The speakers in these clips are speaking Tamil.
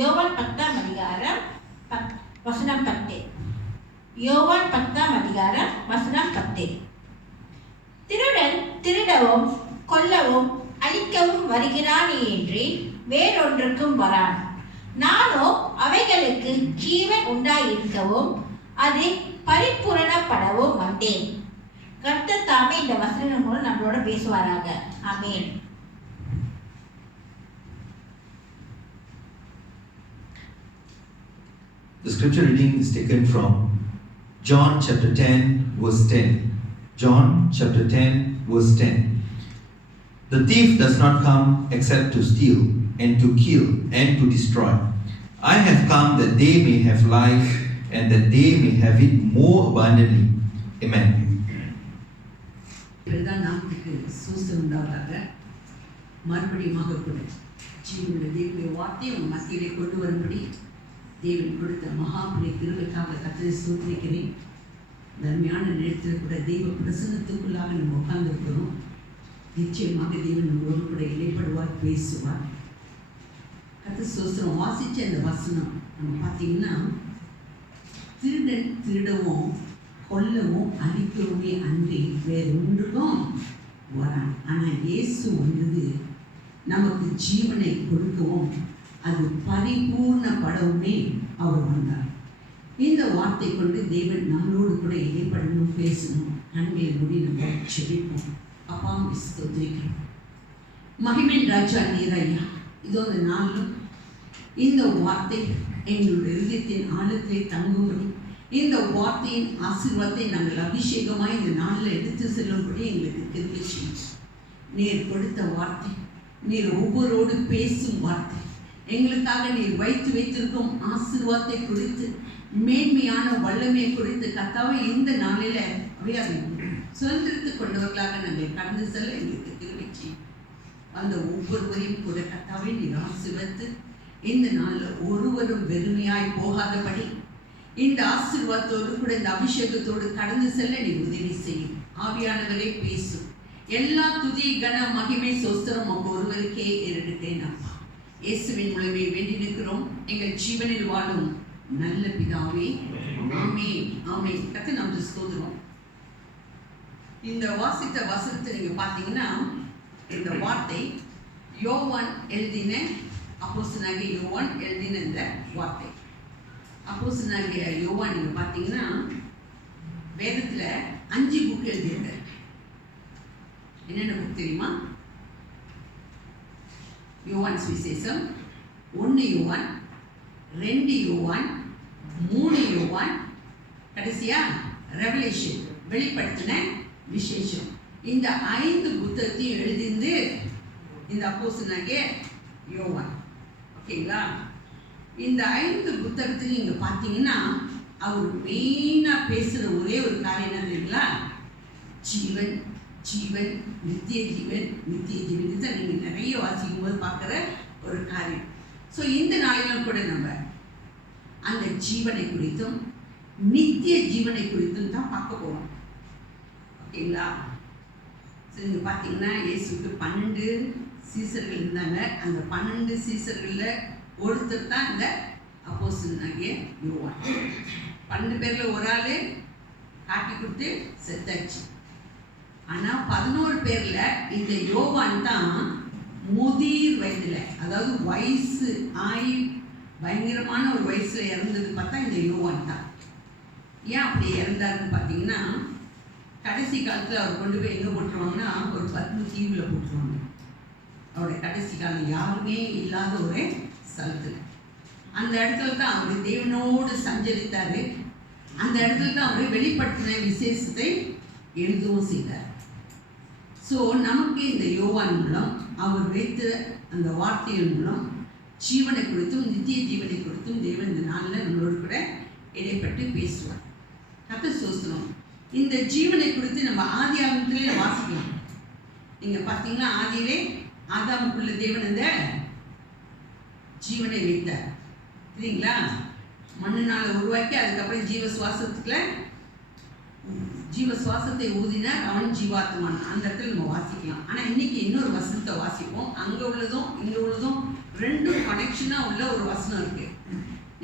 யோவான் 10ஆம் அதிகாரம் வசனம் 10. யோவான் 10ஆம் அதிகாரம் வசனம் 10. திருடன் திருடவும் கொல்லவும் அழிக்கவும் வருகிறானே என்று வேறொன்றுக்கும் வரான். நானோ அவைகளுக்கு ஜீவன் உண்டாயிருக்கவும் அது பரிபூரணப்படவும் வந்தேன். கர்த்தர் தாமே இந்த வசனம் மூலம் நம்மளோட பேசுவாராக. ஆமென். The scripture reading is taken from John chapter 10 verse 10. John chapter 10 verse 10. The thief does not come except to steal and to kill and to destroy. I have come that they may have life and that they may have it more abundantly. Amen. நாமத்துக்கு சூசம் உண்டாவதாக. மறுபடியுமாக கூட ஜீவனுடைய தேவனுடைய வார்த்தையை உங்கள் மத்தியிலே கொண்டு வரும்படி தேவன் கொடுத்த மகாபுரிய கிருபைக்காக கர்த்தரை ஸ்தோத்திரிக்கிறேன். நன்மையான நேரத்தில் கூட தெய்வ பிரசன்னத்துக்குள்ளாக நம்ம உட்கார்ந்துருக்கிறோம். நிச்சயமாக தேவன் நம்மளோடு கூட இடைப்படுவார், பேசுவார். கர்த்தர் ஸ்தோத்திரம். வாசித்த அந்த வசனம் நம்ம பார்த்தீங்கன்னா, திருடன் திருடவும் கொல்லவும் அழிக்கவுமே அன்றி வேறு ஒன்றுக்கும் வரான். ஆனால் இயேசு வந்தது நமக்கு ஜீவனை கொடுக்கவும் அது பரிபூர்ணப்படவுமே அவர் வந்தார். இந்த வார்த்தை கொண்டு தேவன் நம்மளோடு கூட இடைப்படணும், பேசணும். கண்களை மூடி நம்ம செபிப்போம். அப்பா ஸ்தோத்திரிக்கிறோம். மகிமையின் ராஜா நீர் ஐயா, இதோ அந்த நாளிலும் இந்த வார்த்தை எங்களுடைய இதயத்தின் ஆழத்தை தங்கும்படி, இந்த வார்த்தையின் ஆசீர்வாதத்தை நாங்கள் அபிஷேகமாக இந்த நாளில் எடுத்து செல்லும்படி எங்களுக்கு கிருபை செய்யும். நீர் கொடுத்த வார்த்தை, நீர் ஒவ்வொருவரோடு பேசும் வார்த்தை, எங்களுக்காக நீர் வைத்திருக்கும் ஆசீர்வாதத்தை குறித்து, மேன்மையான வல்லமை குறித்து கர்த்தாவே இந்த நாளில் அவையாக சுதந்திரத்துக் கொண்டவர்களாக நாங்கள் கடந்து செல்ல எங்களுக்கு கிருபை செய்யும். அந்த ஒவ்வொருவரையும் கூட கர்த்தாவே நீர் ஆசீர்வதித்து இந்த நாளில் ஒருவரும் வெறுமையாய் போகாதபடி இந்த ஆசீர்வாதத்தோடு கூட இந்த அபிஷேகத்தோடு கடந்து செல்ல நீ உதவி செய்யும். ஆவியானவரே பேசும். எல்லா துதி கன மகிமை சோஸ்திரம் உங்க ஒருவருக்கே ஏறெடுத்தேன் அப்பா. இயேசுவின் மூலமே வேண்டி நிற்கிறோம் எங்கள் ஜீவனில் வாழும் நல்ல பிதாவே. ஆமென் ஆமென். கர்த்தர் நாமத்தை ஸ்தோத்திரம். இந்த வாசித்த வசனத்தை நீங்க பார்த்தீங்கன்னா, இந்த வார்த்தை யோவான் எழுதின, அப்போஸ்தலனாகிய யோவான் எழுதின இந்த வார்த்தை. அப்போஸ்தலனாகிய யோவான் நீங்க பார்த்தீங்கன்னா வேதத்துல 5 புக் எழுதியிருக்காரு. என்னென்ன புக் தெரியுமா? யோவான் சுவிசேஷம், 1 யோவான், 2 யோவான், 3 யோவான், கடைசியா ரெவலேஷன், வெளிப்படுத்தின விசேஷம். இந்த 5 புத்தகத்தையும் எழுதிந்து இந்த அப்போஸ்தலனாகிய யோவான். ஓகேங்களா? இந்த 5 புத்தகத்தையும் நீங்க பார்த்தீங்கன்னா அவர் மெயினாக பேசுகிற ஒரே ஒரு காரியம் என்ன தெரியுங்களா? ஜீவன் ஜீவன் நித்திய ஜீவன் நித்திய ஜீவன் தான் நீங்கள் நிறைய வாசிக்கும் போது பார்க்குற ஒரு காரியம். ஸோ இந்த நாளிலும் கூட நம்ம அந்த ஜீவனை குறித்தும் நித்திய ஜீவனை குறித்தும் தான் பார்க்க போகிறோம். ஓகேங்களா? ஸோ நீங்கள் பார்த்தீங்கன்னா இயேசுக்கு 12 சீசர்கள் இருந்தாங்க. அந்த 12 சீசர்களில் ஒருத்தர் தான் இந்த அப்போஸ்தலனாகிய யோவான். 12 பேரில் ஒரு ஆள் காட்டி கொடுத்து செத்தாச்சு. ஆனால் 11 பேரில் இந்த யோவான் தான் முதிர் வயதில், அதாவது வயசு ஆகி பயங்கரமான ஒரு வயசில் இறந்தது பார்த்தா இந்த யோவான் தான். ஏன் அப்படி இறந்தாருன்னு பார்த்தீங்கன்னா, கடைசி காலத்தில் அவர் கொண்டு போய் எங்கே போட்டுருவாங்கன்னா ஒரு 10 தீவில் போட்டுருவாங்க. அவருடைய கடைசி காலம் யாருமே இல்லாத ஒரு ஸ்தலத்தில். அந்த இடத்துல தான் அவர் தேவனோடு சஞ்சரித்தார். அந்த இடத்துல தான் அவர் வெளிப்படுத்தின விசேஷத்தை எழுதவும் செய்தார். ஸோ நமக்கு இந்த யோவான் மூலம் அவர் வைத்த அந்த வார்த்தைகள் மூலம் ஜீவனை குறித்தும் நித்திய ஜீவனை குறித்தும் தேவன் இந்த நாளில் நம்மளோடு கூட இடைப்பட்டு பேசுவார். கர்த்தர் ஸ்தோத்திரம். இந்த ஜீவனை குறித்து நம்ம ஆதி ஆகமத்திலே வாசிக்கலாம். நீங்கள் பார்த்தீங்கன்னா ஆதியிலே ஆதாமுக்குள்ள தேவன் இந்த ஜீவனை வைத்தார். சரிங்களா? மண்ணினால் உருவாக்கி அதுக்கப்புறம் ஜீவ சுவாசத்தை ஊதினார், அவன் ஜீவாத்மான். அந்த இடத்துல நம்ம வாசிக்கலாம். ஆனால் இன்னைக்கு இன்னொரு வசனத்தை வாசிப்போம். அங்கே உள்ளதும் இங்கே உள்ளதும் ரெண்டும் கனெக்ஷனாக உள்ள ஒரு வசனம் வசனம் இருக்கு.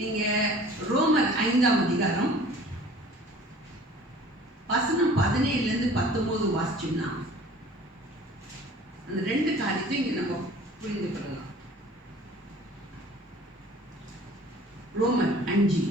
நீங்க ரோமர் 5ஆம் அதிகாரம் வசனம் 17 to 19 வாசிச்சோம்னா அந்த ரெண்டு காரியத்தையும் இங்க நம்ம புரிந்து கொள்ளலாம். ரோமர் 5.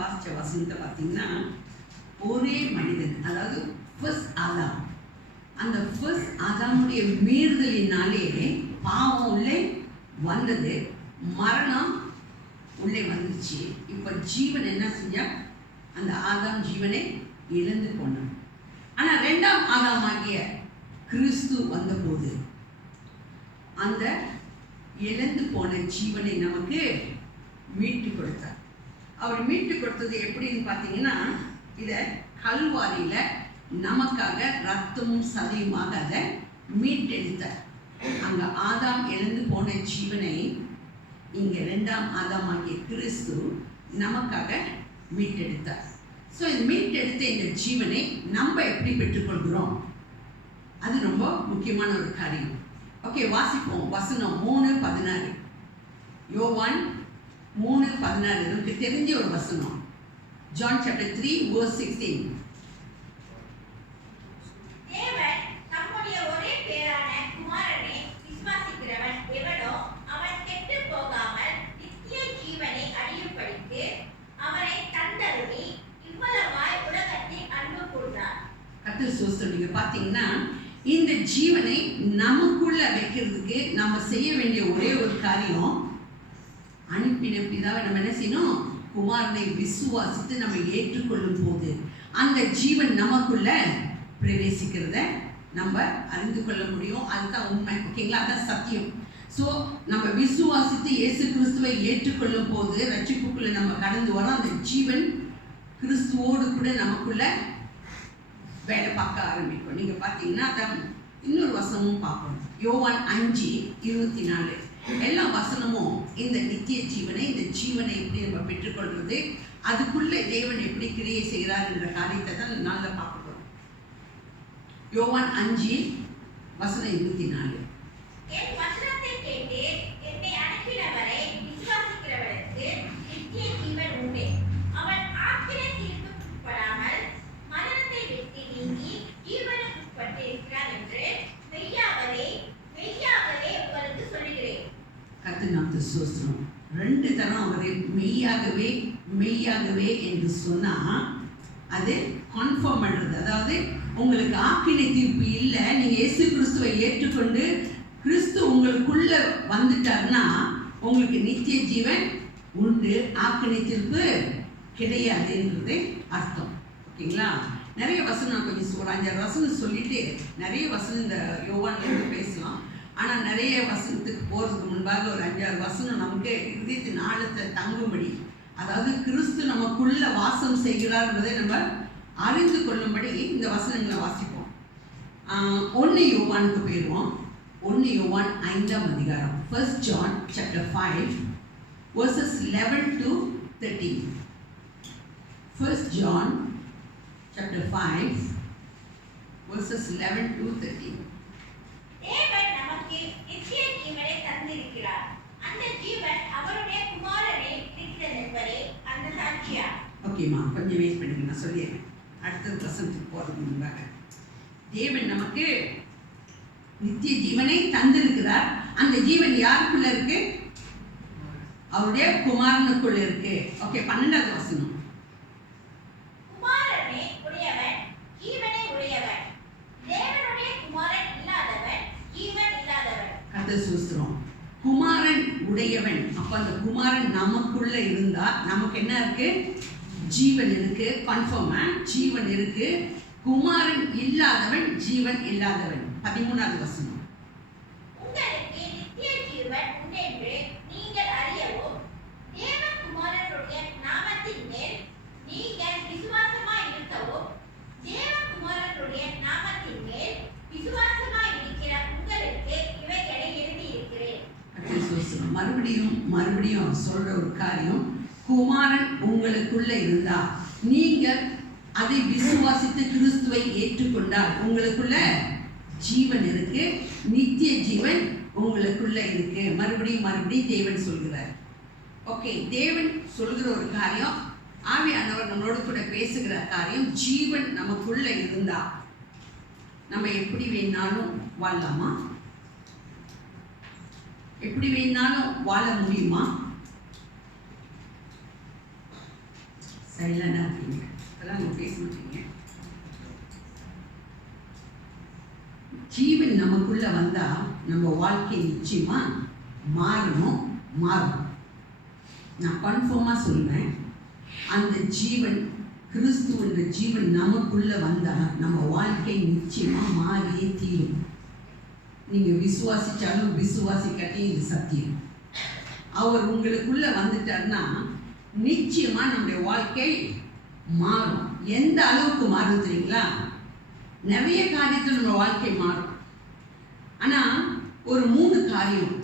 வாசிச்ச வசனத்தை பார்த்தீங்கன்னா ஒரே மனிதன், அதாவது ஃபர்ஸ்ட் ஆதாம், அந்த ஃபர்ஸ்ட் ஆதாமுடைய மீறுதலினாலே பாவம் உள்ளே வந்தது, மரணம் உள்ளே வந்துச்சு. இப்போ ஜீவன் என்ன செஞ்சா? அந்த ஆதாம் ஜீவனை இழந்து போனான். ஆனால் 2ஆம் ஆதாமாகிய கிறிஸ்து வந்தபோது அந்த இழந்து போன ஜீவனை நமக்கு மீட்டு கொடுத்தார். அவர் மீட்டு கொடுத்தது எப்படின்னு பார்த்தீங்கன்னா, இதை கல்வாரியில் நமக்காக ரத்தமும் சதையுமாக அதை மீட்டெடுத்தார். அங்கே ஆதாம் இழந்து போன ஜீவனை இங்கே 2ஆம் ஆதாமாகிய கிறிஸ்து நமக்காக மீட்டெடுத்தார். ஸோ இந்த மீட்டெடுத்த இந்த ஜீவனை நம்ம எப்படி பெற்றுக்கொள்கிறோம்? அது ரொம்ப முக்கியமான ஒரு காரியம். ஓகே, வாசிப்போம். வசனம் 3:16. யோவான் 3:16 நமக்கு தெரிஞ்ச ஒரு வசனம். John chapter 3 verse 16. தேவன் தம்முடைய ஒரே பேரான குமாரனை விசுவாசிக்கிறவன் எவனோ அவன் கெட்டுப் போகாமல் நித்திய ஜீவனை அடையும்படிக்கு அவரை தந்தருளி இவ்வளவாய் உலகத்தில் அன்பு கூர்ந்தார். கர்த்தர் ஸ்தோத்திரம். நீங்க பார்த்தீங்கன்னா இந்த ஜீவனை நமக்குள்ள வைக்கிறதுக்கு நம்ம செய்ய வேண்டிய ஒரே ஒரு காரியம், அனுப்பின பிதாவை நம்ம என்ன செய்யணும்? குமாரனை விசுவாசித்து நம்ம ஏற்றுக்கொள்ளும் போது அந்த ஜீவன் நமக்குள்ள பிரவேசிக்கிறத நம்ம அறிந்து கொள்ள முடியும். அதுதான் உண்மை. ஓகேங்களா? அதான் சத்தியம். ஸோ நம்ம விசுவாசித்து இயேசு கிறிஸ்துவை ஏற்றுக்கொள்ளும் போது ரட்சிப்புக்குள்ள நம்ம கடந்து வரோம். அந்த ஜீவன் கிறிஸ்துவோடு கூட நமக்குள்ள வேலை பார்க்க ஆரம்பிக்கும். நீங்க பார்த்தீங்கன்னா அதான் இன்னொரு வசனமும் பார்க்கணும். யோவான் 5:24. எல்லா வசனமும் இந்த நித்திய ஜீவனை, இந்த ஜீவனை எப்படி நம்ம பெற்றுக்கொள்வது, அதுக்குள்ள தேவன் எப்படி கிரியை செய்கிறார் என்ற காரியத்தை தான் நாளில் பார்க்க போகிறோம். யோவான் 5:24. என் வசனத்தை கேட்டு என்னை அனுப்பினவரை விசுவாசிக்கிறவனுக்கு நித்திய ஜீவன் உண்டு. அவன் ஆக்கினை தீர்ப்புக்குட்படாமல் மரணத்தை விட்டு நீங்கி ஜீவனுக்குட்பட்டிருக்கிறான் என்று மெய்யாகவே மெய்யாகவே உங்களுக்கு சொல்லுகிறேன். கர்த்தர் நாமத்துக்கு ஸ்தோத்திரம். 2 தரம் அவரை மெய்யாகவே மெய்யாகவே என்று சொன்னா அது கன்ஃபார்ம் பண்றது. அதாவது உங்களுக்கு ஆக்கினை தீர்ப்பு இல்லை, நீங்க இயேசு கிறிஸ்துவை ஏற்றுக்கொண்டு கிறிஸ்து உங்களுக்குள்ள வந்துட்டார்னா உங்களுக்கு நித்திய ஜீவன் உண்டு, ஆக்கினை தீர்ப்பு கிடையாதுன்றது அர்த்தம். ஓகேங்களா? நிறைய வசனம் நான் கொஞ்சம் ஒரு 5-6 வசனம் சொல்லிட்டு நிறைய வசனம் இந்த யோவான்லேருந்து பேசலாம். ஆனால் நிறைய வசனத்துக்கு போகிறதுக்கு முன்பாக ஒரு 5-6 வசனம் நமக்கு இதயத்தின் ஆழத்தை தங்கும்படி, அதாவது கிறிஸ்து நமக்குள்ள வாசம் செய்கிறார் என்பதை நம்ம அறிந்து கொள்ளும்படி இந்த வசனங்களை வாசிப்போம். 1 யோவானுக்கு போயிடுவோம். 1 யோவான் 5ஆம் அதிகாரம். 1 John chapter 5 verses 11 to 13. 1 John chapter 5 verses 11 to 13. தேவன் நமக்கு நித்திய ஜீவனை தந்திருக்கிறார். அந்த ஜீவன் அவருடைய குமாரனை இருக்கிறது என்பதே அந்த சாட்சியா. ஓகேம்மா, கொஞ்சம் வெயிட் பண்ணுங்க, நான் சொல்லிடுறேன். அடுத்த வசனத்துக்கு போகிறதுக்கு முன்பாக தேவன் நமக்கு நித்திய ஜீவனை தந்திருக்கிறார். அந்த ஜீவன் யாருக்குள்ள இருக்கு? அவருடைய குமாரனுக்குள்ள இருக்கு. ஓகே, 12வது வசனம். குமாரனை உடையவன். அப்ப அந்த குமாரன் நமக்குள்ள இருந்தா நமக்கு என்ன இருக்கு? ஜீவன் இருக்கு. கன்ஃபார்மா ஜீவன் இருக்கு. குமாரன் இல்லாதவன் ஜீவன் இல்லாதவன். 13வது வசனம். உங்களுக்கு நித்திய ஜீவன் உண்டென்று நீங்கள் அறியவும் தேவகுமாரனுடைய நாமத்தின் மேல் நீங்கள் விசுவாசமாய் இருக்கவும் தேவகுமாரனுடைய நாமத்தின் மேல் விசுவாசமாய் இருக்கிற உங்களுக்கு இவைகளை எழுதியிருக்கிறேன். மறுபடியும் சொல்ற ஒரு காரியம், குமாரன் உங்களுக்குள்ள இருந்தா நீங்கள் அதை விசுவாசித்து கிறிஸ்துவை ஏற்றுக்கொண்டால் உங்களுக்குள்ள ஜீவன் இருக்கு. நித்திய ஜீவன் உங்களுக்குள்ள இருக்கு. மறுபடியும் தேவன் சொல்கிறார். ஓகே, தேவன் சொல்கிற ஒரு காரியம், ஆவியானவர் நம்மளோட கூட பேசுகிற காரியம். ஜீவன் நமக்குள்ள இருந்தா நம்ம எப்படி வேணாலும் வாழலாமா? எப்படி வேணாலும் வாழ முடியுமா? சைலண்டா இருக்கீங்க, அதெல்லாம் நீங்க பேச மாட்டீங்க. ஜீவன் நமக்குள்ள வந்தா நம்ம வாழ்க்கை நிச்சயமா மாறும். நான் கன்ஃபார்மா சொல்றேன், அந்த ஜீவன் கிறிஸ்து என்ற ஜீவன் நமக்குள்ள வந்தா நம்ம வாழ்க்கை நிச்சயமா மாறியே தீரும். நீங்க விசுவாசிச்சாலும் விசுவாசிக்காட்டியும் இது சத்தியம். அவர் உங்களுக்குள்ள வந்துட்டார்னா நிச்சயமா நம்முடைய வாழ்க்கை மாறும். எந்த அளவுக்கு மாறும் தெரியுங்களா? நிறைய காரியத்தில் நம்ம வாழ்க்கை மாறும். ஆனா ஒரு 3 காரியம்,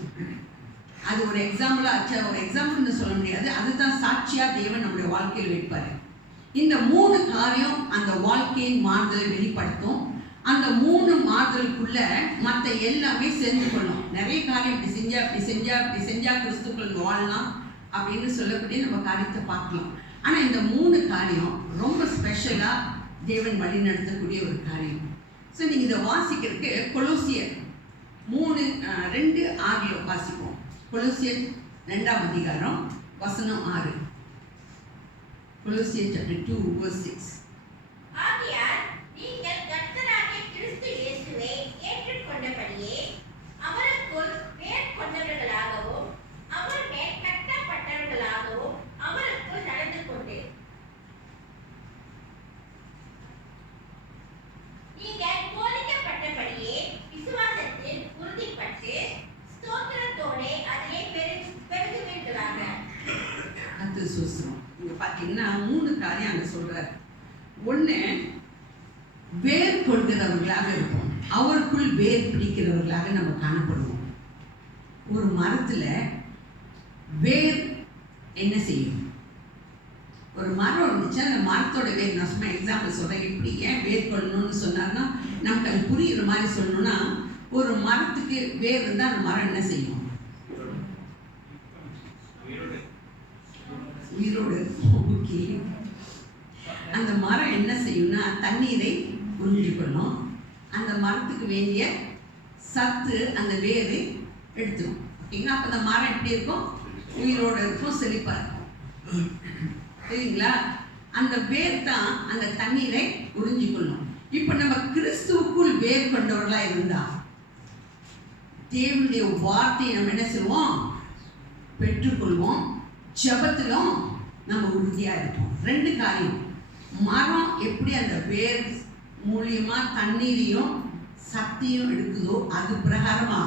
அது ஒரு எக்ஸாம்பிளா ஒரு எக்ஸாம்பிள் சொல்ல முடியாது, அதுதான் சாட்சியா தேவன் நம்முடைய வாழ்க்கையில் வைப்பாரு. இந்த 3 காரியம் அந்த வாழ்க்கையின் மாறுதலை வெளிப்படுத்தும். அந்த 3 மாறுதலுக்குள்ள மற்ற எல்லாமே சேர்ந்து கொள்ளும். நிறைய காரியம் இப்படி செஞ்சா கிறிஸ்துக்குள் வாழலாம் அப்படின்னு சொல்லக்கூடிய நம்ம காரியத்தை பார்க்கலாம். ஆனா இந்த 3 காரியம் ரொம்ப ஸ்பெஷலா தேவன் வழி நடத்தக்கூடிய ஒரு காரியம். ஸோ நீங்க இதை வாசிக்கிறதுக்கு கொலோசியர் 3:2-6 வாசிப்போம். கொலோசியர் 2ஆம் அதிகாரம் வசனம் 6. கொலோசியர் chapter 2 verse 6. ஆகையால் நீங்கள் கர்த்தராகிய கிறிஸ்து இயேசுவை ஏற்றுக்கொண்டபடியே அவருக்குள் வேர் கொண்டவர்களாகவும் அவர் மேல் கட்டப்பட்டவர்களாகவும் அவருக்குள் நடந்து கொண்டு நீங்கள் போதிக்கப்பட்டபடியே விசுவாசத்தில் உறுதிப்பட்டு ஸ்தோத்திரத்தோடே அதிலே பெருகுவீர்களாக. அது சோசனம். இங்க பாத்தீங்கன்னா 3 காரியம் அங்க சொல்றாரு. ஒண்ணு, வேர் கொள்கிறவர்களாக இருப்போம். அவருக்குள் வேர் பிடிக்கிறவர்களாக நம்ம காணப்படுவோம். ஒரு மரத்துல வேர் என்ன செய்யும்? ஒரு மரம் இருந்துச்சு, அந்த மரத்தோட வேர், நான் சும்மா எக்ஸாம்பிள் சொல்றேன், இப்படி ஏன் வேர் கொள்ளணும்னு சொன்னார்னா நமக்கு அது புரியுற மாதிரி சொல்லணும்னா, ஒரு மரத்துக்கு வேர் இருந்தால் அந்த மரம் என்ன செய்யும்? உயிரோடு. ஓகே, அந்த மரம் என்ன செய்யும்னா தண்ணீரை உறிஞ்சிக்கொள்ளும். அந்த மரத்துக்கு வேண்டிய சத்து அந்த வேறு எடுத்துரும். ஓகேங்களா? அப்போ அந்த மரம் எப்படி இருக்கும்? உயிரோடு இருக்கும், செழிப்பாக இருக்கும். சரிங்களா? அந்த வேர் தான் அந்த தண்ணீரை உறிஞ்சிக்கொள்ளும். இப்போ நம்ம கிறிஸ்துவுக்குள் வேர் கொண்டவர்களா இருந்தா தேவனுடைய வார்த்தையை நம்ம என்ன செய்வோம்? பெற்றுக்கொள்வோம். ஜெபத்திலும் நம்ம உறுதியா இருப்போம். 2 காரியம். மரம் எப்படி அந்த வேர் மூலியமா தண்ணீரையும் சக்தியும் எடுக்குதோ அது பிரகாரமா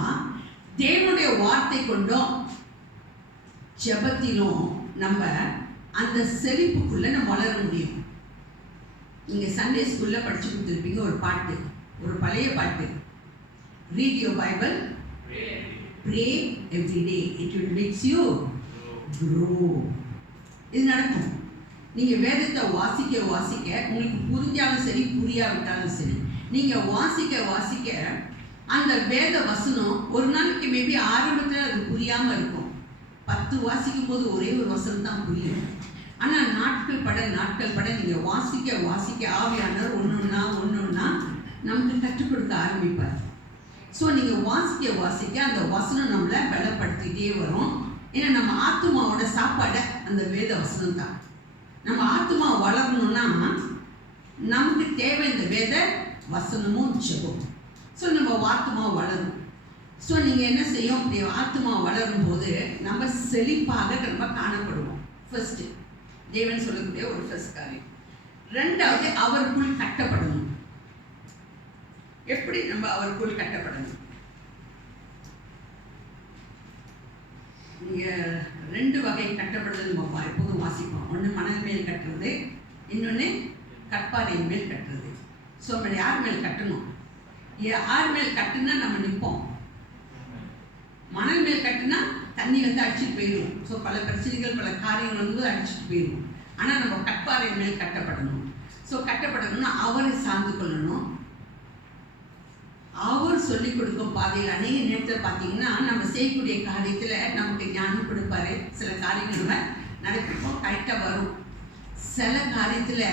தேவனுடைய வார்த்தை கொண்டும் ஜெபத்திலும் நம்ம அந்த செழிப்புக்குள்ள நம்ம வளர முடியும். நீங்க சண்டே ஸ்கூல்ல படிச்சு கொடுத்துருப்பீங்க ஒரு பாட்டு, ஒரு பழைய பாட்டு, read your Bible, pray every day, it will makes you grow. இது நடக்கும். நீங்க வேதத்தை வாசிக்க உங்களுக்கு புரிஞ்சாலும் சரி புரியாவிட்டாலும் சரி, நீங்க வாசிக்க அந்த வேத வசனம் ஒரு நாளைக்கு மேபி ஆரம்பத்தில் அது புரியாம இருக்கும். 10 வாசிக்கும் போது ஒரே ஒரு வசனம் தான் புரியும். ஆனா நாட்கள் பட நீங்க வாசிக்க ஆவியானவர் ஒன்னொன்னா நமக்கு கற்றுக் கொடுக்க ஆரம்பிப்பார். ஸோ நீங்க வாசிக்க அந்த வசனம் நம்மளை பலப்படுத்திட்டே வரும். ஏன்னா நம்ம ஆத்மாவோட சாப்பாடு அந்த வேத வசனம் தான். நம்ம ஆத்மா வளரணும்னா நமக்கு தேவை இந்த வேத வசனமும் ஜெபம். ஸோ நம்ம ஆத்மா வளரும். ஸோ நீங்கள் என்ன செய்யும், அப்படி ஆத்மா வளரும் போது நம்ம செழிப்பாக நம்ம காணப்படுவோம். ஃபர்ஸ்ட் தேவன் சொல்லக்கூடிய ஒரு ஃபர்ஸ்ட் காரியம். ரெண்டாவது அவருக்குள் கட்டப்படணும். எப்படி நம்ம அவருக்குள் கட்டப்படணும்? நீங்கள் 2 வகை கட்டப்படுதல் நம்ம எப்போதும் வாசிப்போம். ஒன்று மணல் மேல் கட்டுறது, இன்னொன்று கற்பாறையின் மேல் கட்டுறது. ஸோ நம்ம யார் மேல் கட்டணும்? யார் மேல் கட்டுனா நம்ம நிற்போம். மணல் மேல் கட்டுனா தண்ணி வந்து அடிச்சுட்டு போயிடும். ஸோ பல பிரச்சனைகள் பல காரியங்கள் வந்து அடிச்சுட்டு போயிடும். ஆனால் நம்ம கற்பாறை மேல் கட்டப்படணும். ஸோ கட்டப்படணும்னா அவரை சார்ந்து கொள்ளணும். அவர் சொல்லிக் கொடுக்கும் பாதையில் அநேக நேரத்தில் பார்த்தீங்கன்னா நம்ம செய்யக்கூடிய காரியத்தில் நமக்கு ஞானம் கொடுப்பாரு. சில காரியங்கள் நம்ம நடக்கிறோம், கரெக்டாக வரும். சில காரியத்தில்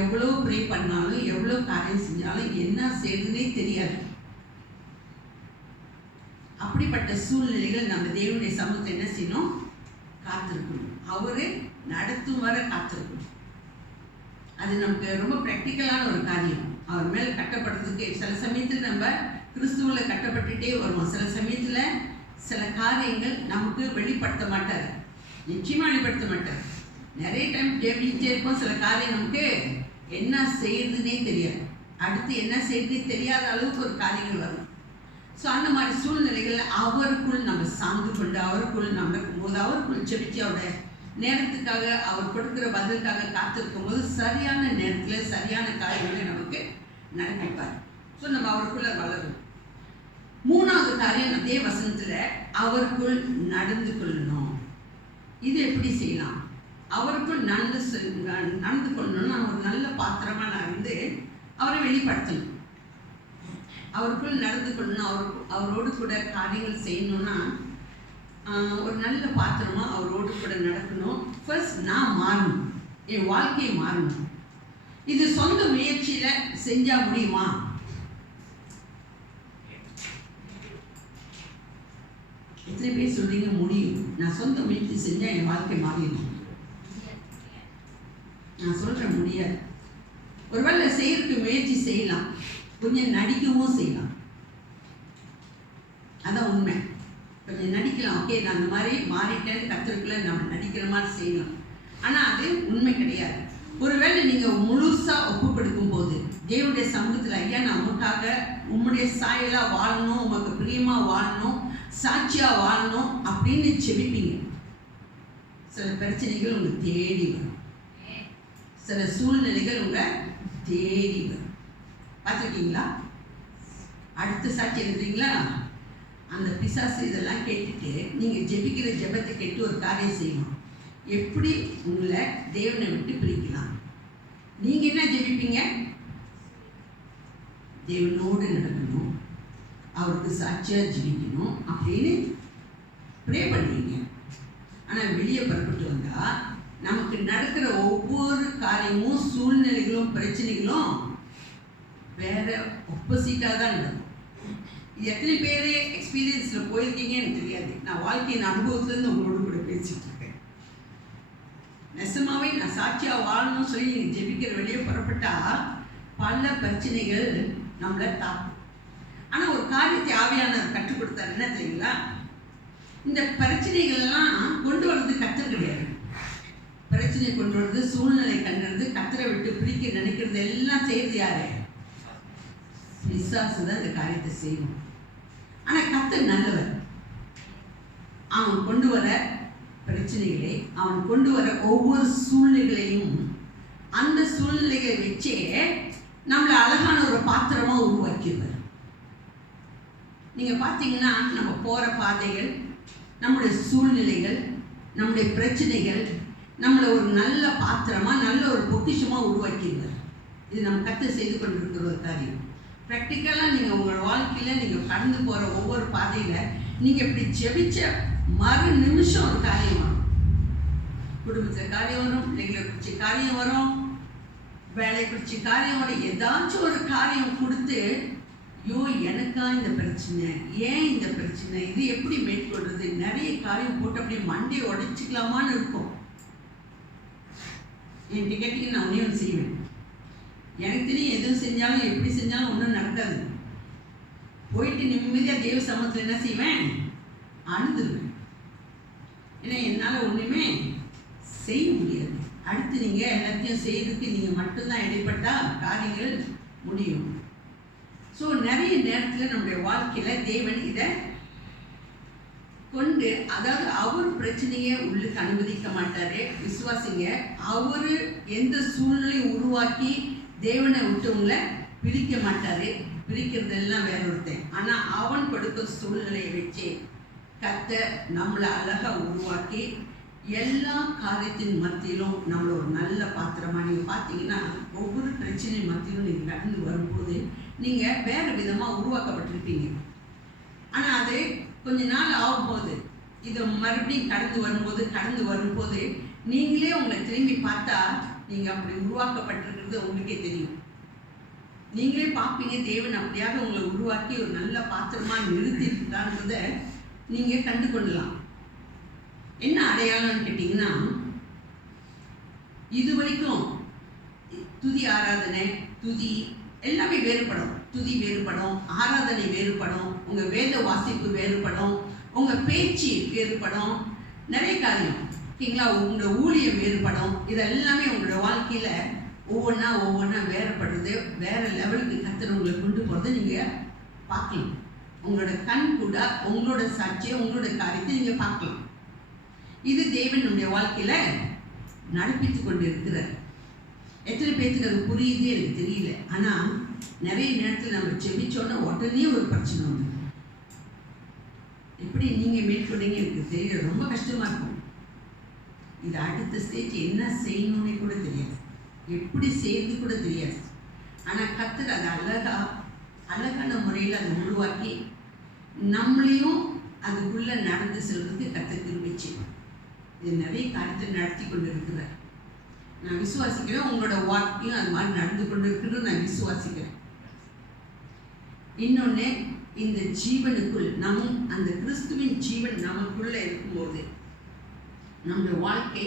எவ்வளோ ப்ரே பண்ணாலும் எவ்வளோ காரியம் செஞ்சாலும் என்ன செய்யுதுன்னே தெரியாது. அப்படிப்பட்ட சூழ்நிலைகள் நம்ம தேவனுடைய சமூகத்தை என்ன செய்யணும்? காத்திருக்கணும். அவரு நடத்தும் வர காத்திருக்கணும். அது நமக்கு ரொம்ப ப்ராக்டிக்கலான ஒரு காரியம். அவர் மேலே கட்டப்படுறதுக்கு சில சமயத்தில் நம்ம கிறிஸ்துவில் கட்டப்பட்டுட்டே வருவோம். சில சமயத்தில் சில காரியங்கள் நமக்கு வெளிப்படுத்த மாட்டார். நிச்சயமாக வெளிப்படுத்த மாட்டார். நிறைய டைம் ஜெபிச்சுட்டே இருப்போம். சில காரியம் நமக்கு என்ன செய்யுதுன்னே தெரியாது. அடுத்து என்ன செய்யுதுன்னே தெரியாத அளவுக்கு ஒரு காரியங்கள் வரும். ஸோ அந்த மாதிரி சூழ்நிலைகளில் அவருக்குள் நம்ம சார்ந்து கொண்டு அவருக்குள் நம்ம இருக்கும்போது, அவருக்குள் செபிச்சு அவருடைய நேரத்துக்காக அவர் கொடுக்குற பதிலுக்காக காத்திருக்கும் போது சரியான நேரத்தில் சரியான காரியங்களை நமக்கு நடப்பிப்பார். ஸோ நம்ம அவருக்குள்ள வளரும். 3வது காரியம் அதே வசனத்தில் அவருக்குள் நடந்து கொள்ளணும். இது எப்படி செய்யலாம்? அவருக்குள் நடந்து கொள்ளணும்னா ஒரு நல்ல பாத்திரமாக நான் இருந்து அவரை வெளிப்படுத்தணும். அவருக்குள் நடந்து கொள்ளணும். அவரோடு கூட காரியங்கள் செய்யணும்னா ஒரு நல்ல பாத்திரமாக அவரோடு கூட நடக்கணும். ஃபர்ஸ்ட் நான் மாறணும், என் வாழ்க்கையை மாறணும். இது சொந்த முயற்சியில் செஞ்சால் முடியுமா? எத்தனை பேர் சொல்றீங்க முடியும்? நான் சொந்த முயற்சி செஞ்சால் என் வாழ்க்கை மாறிடும். நான் சொல்கிறேன் முடியாது. ஒருவேளை செய்யறதுக்கு முயற்சி செய்யலாம், கொஞ்சம் நடிக்கவும் செய்யலாம். அதான் உண்மை. கொஞ்சம் நடிக்கலாம். ஓகே, நான் அந்த மாதிரி மாறிட்டேன்னு கற்றுக்குள்ள நம்ம நடிக்கிற மாதிரி செய்யலாம். ஆனால் அது உண்மை கிடையாது. ஒருவேளை நீங்கள் முழுசாக ஒப்பு கொடுக்கும் போது தேவனுடைய சமூகத்தில், ஐயா நான் உமக்காக உம்முடைய சாயலாக வாழணும், உமக்கு பிரியமாக வாழணும், சாட்சியாக வாழணும் அப்படின்னு செபிப்பீங்க. சில பிரச்சனைகள் உங்களை தேடி வரும். சில சூழ்நிலைகள் உங்களை தேடி வரும். பார்த்துருக்கீங்களா? அடுத்த சாட்சி எழுதுறீங்களா? அந்த பிசாசு இதெல்லாம் கேட்டுட்டு நீங்கள் ஜெபிக்கிற ஜெபத்தை கேட்டு ஒரு காரியம் செய்யணும். எப்படி உங்களை தேவனை விட்டு பிரிக்கலாம்? நீங்கள் என்ன ஜெபிப்பீங்க? தேவனோடு நடக்கணும், அவருக்கு சாட்சியாக ஜெபிக்கணும் அப்படின்னு ப்ரே பண்ணுவீங்க. ஆனால் வெளியே புறப்பட்டு வந்தால் நமக்கு நடக்கிற ஒவ்வொரு காரியமும் சூழ்நிலைகளும் பிரச்சனைகளும் வேற ஆப்போசிட்டாக தான் நடக்கும். இது எத்தனை பேர் எக்ஸ்பீரியன்ஸில் போயிருக்கீங்கன்னு தெரியாது. நான் வாழ்க்கையின் அனுபவத்துலேருந்து உங்களோட கூட பேசிட்டு இருக்கேன். நெசமாவே நான் சாட்சியாக வாழணும்னு சொல்லி நீங்கள் ஜெபிக்கிற வெளியே புறப்பட்டா பல பிரச்சனைகள் நம்மளை தாக்கும். ஆனால் ஒரு காரியத்தை ஆவியானவர் கற்றுக் கொடுத்தார். என்ன தெரியுங்களா? இந்த பிரச்சனைகள்லாம் கொண்டு வர்றது கத்தர் கிடையாது. பிரச்சனை கொண்டு வர்றது, சூழ்நிலை கண்டுறது, கத்தரை விட்டு பிரிக்க நினைக்கிறது எல்லாம் செய்யறது யாரு? பிசாசு தான் இந்த காரியத்தை செய்யணும். ஆனால் கத்தர் நல்லவர். அவன் கொண்டு வர பிரச்சனைகளை, அவன் கொண்டு வர ஒவ்வொரு சூழ்நிலைகளையும் அந்த சூழ்நிலைகளை வச்சே நம்மளை அழகான ஒரு பாத்திரமாக உருவாக்கிடுவார். நீங்கள் பார்த்தீங்கன்னா நம்ம போகிற பாதைகள், நம்முடைய சூழ்நிலைகள், நம்முடைய பிரச்சனைகள் நம்மளை ஒரு நல்ல பாத்திரமாக, நல்ல ஒரு பொக்கிஷமாக உருவாக்கிடுவார். இது நம்ம கற்று செய்து கொண்டிருக்கிற ஒரு காரியம். ப்ராக்டிக்கலாக நீங்கள் உங்கள் வாழ்க்கையில் நீங்கள் கடந்து போகிற ஒவ்வொரு பாதையில் நீங்கள் இப்படி ஜெபிச்ச மறு நிமிஷம் ஒரு காரியம் வரும். குடும்பத்தில் காரியம் வரும், பிள்ளைகளை குறித்து காரியம் வரும், வேலை குறித்து காரியம் வரும். ஏதாச்சும் ஒரு காரியம் கொடுத்து, ஐயோ எனக்கா இந்த பிரச்சனை, ஏன் இந்த பிரச்சனை, இது எப்படி மேற்கொள்றது, நிறைய காரியம் போட்டு அப்படியே மண்டையை உடைச்சிக்கலாமான்னு இருக்கும். என்கிட்ட கேட்டீங்க, நான் ஒன்றே ஒன்று செய்வேன். எனக்கு தெரியும் எதுவும் செஞ்சாலும் எப்படி செஞ்சாலும் ஒன்றும் நடக்காது. போயிட்டு நிம்மதியாக தேவ சமூகத்தில் என்ன செய்வேன்? அழுதுருவேன். ஏன்னா என்னால் ஒன்றுமே செய்ய முடியாது. அடுத்து நீங்கள் எல்லாத்தையும் செய்யறதுக்கு நீங்கள் மட்டும்தான் இடைப்பட்டா காரியங்கள் முடியும். ஸோ நிறைய நேரத்தில் நம்முடைய வாழ்க்கையில் தேவன் இதை கொண்டு, அதாவது அவர் பிரச்சனையை உள்ளுக்கு அனுமதிக்க மாட்டாரு. விசுவாசிங்க, அவரு எந்த சூழ்நிலை உருவாக்கி தேவனை விட்டவங்களை பிரிக்க மாட்டாரு. பிரிக்கிறதெல்லாம் வேற ஒருத்தன். ஆனால் அவன் கொடுக்கும் சூழ்நிலையை வச்சு கர்த்தர் நம்மளை அழகா உருவாக்கி எல்லா காரியத்தின் மத்தியிலும் நம்மளை ஒரு நல்ல பாத்திரமா, நீங்கள் பார்த்தீங்கன்னா ஒவ்வொரு பிரச்சனை மத்தியிலும் நீங்கள் கடந்து வரும்போது நீங்கள் வேற விதமாக உருவாக்கப்பட்டிருப்பீங்க. ஆனால் அது கொஞ்ச நாள் ஆகும்போது இதை மறுபடியும் கடந்து வரும்போது நீங்களே உங்களை திரும்பி பார்த்தா நீங்கள் அப்படி உருவாக்கப்பட்டிருக்கிறது உங்களுக்கே தெரியும். நீங்களே பார்ப்பீங்க, தேவன் அப்படியாக உங்களை உருவாக்கி ஒரு நல்ல பாத்திரமா நிறுத்திருக்கிறான்றத நீங்கள் கண்டு கொள்ளலாம். என்ன அடையாளம்னு கேட்டிங்கன்னா, இது வரைக்கும் துதி ஆராதனை, துதி எல்லாமே வேறுபடும். துதி வேறுபடும், ஆராதனை வேறுபடும், உங்கள் வேத வாசிப்பு வேறுபடும், உங்கள் பேச்சு வேறுபடும், நிறைய காரியம் ஓகேங்களா. உங்களோட ஊழியம் வேறுபடும். இதெல்லாமே உங்களோட வாழ்க்கையில் ஒவ்வொன்றா வேறுபடுறது. வேறு லெவலுக்கு கர்த்தர் உங்களை கொண்டு போகிறத நீங்கள் பார்க்கலாம். உங்களோட கண் கூட உங்களோட சாட்சியை, உங்களோட காரியத்தை நீங்கள் பார்க்கலாம். இது தேவன் நம்முடைய வாழ்க்கையில் நடப்பித்து கொண்டு இருக்கிறார். எத்தனை பேருக்கு அது புரியுதே எனக்கு தெரியல. ஆனால் நிறைய நேரத்தில் நம்ம செபிச்சோன்னா உடனே ஒரு பிரச்சனை வந்து எப்படி நீங்கள் மேற்கொண்டீங்க எனக்கு தெரியல. ரொம்ப கஷ்டமாக இருக்கும். இது அடுத்த ஸ்டேஜ் என்ன செய்யணும்னே கூட தெரியாது, எப்படி செய்யறது கூட தெரியாது. ஆனால் கர்த்தர் அதை அழகான முறையில் அதை உருவாக்கி நம்மளையும் அதுக்குள்ளே நடந்து செல்வதற்கு கர்த்தர் கிருபை செய்வார். இது நிறைய காரியத்தை நடத்தி கொண்டு இருக்கிறார். நான் விசுவாசிக்கிறேன். உங்களோட வாழ்க்கையும் அது மாதிரி நடந்து கொண்டு இருக்குன்னு நான் விசுவாசிக்கிறேன். இன்னொன்று, இந்த ஜீவனுக்குள் அந்த கிறிஸ்துவின் ஜீவன் நமக்குள்ளே இருக்கும்போது நம்முடைய வாழ்க்கை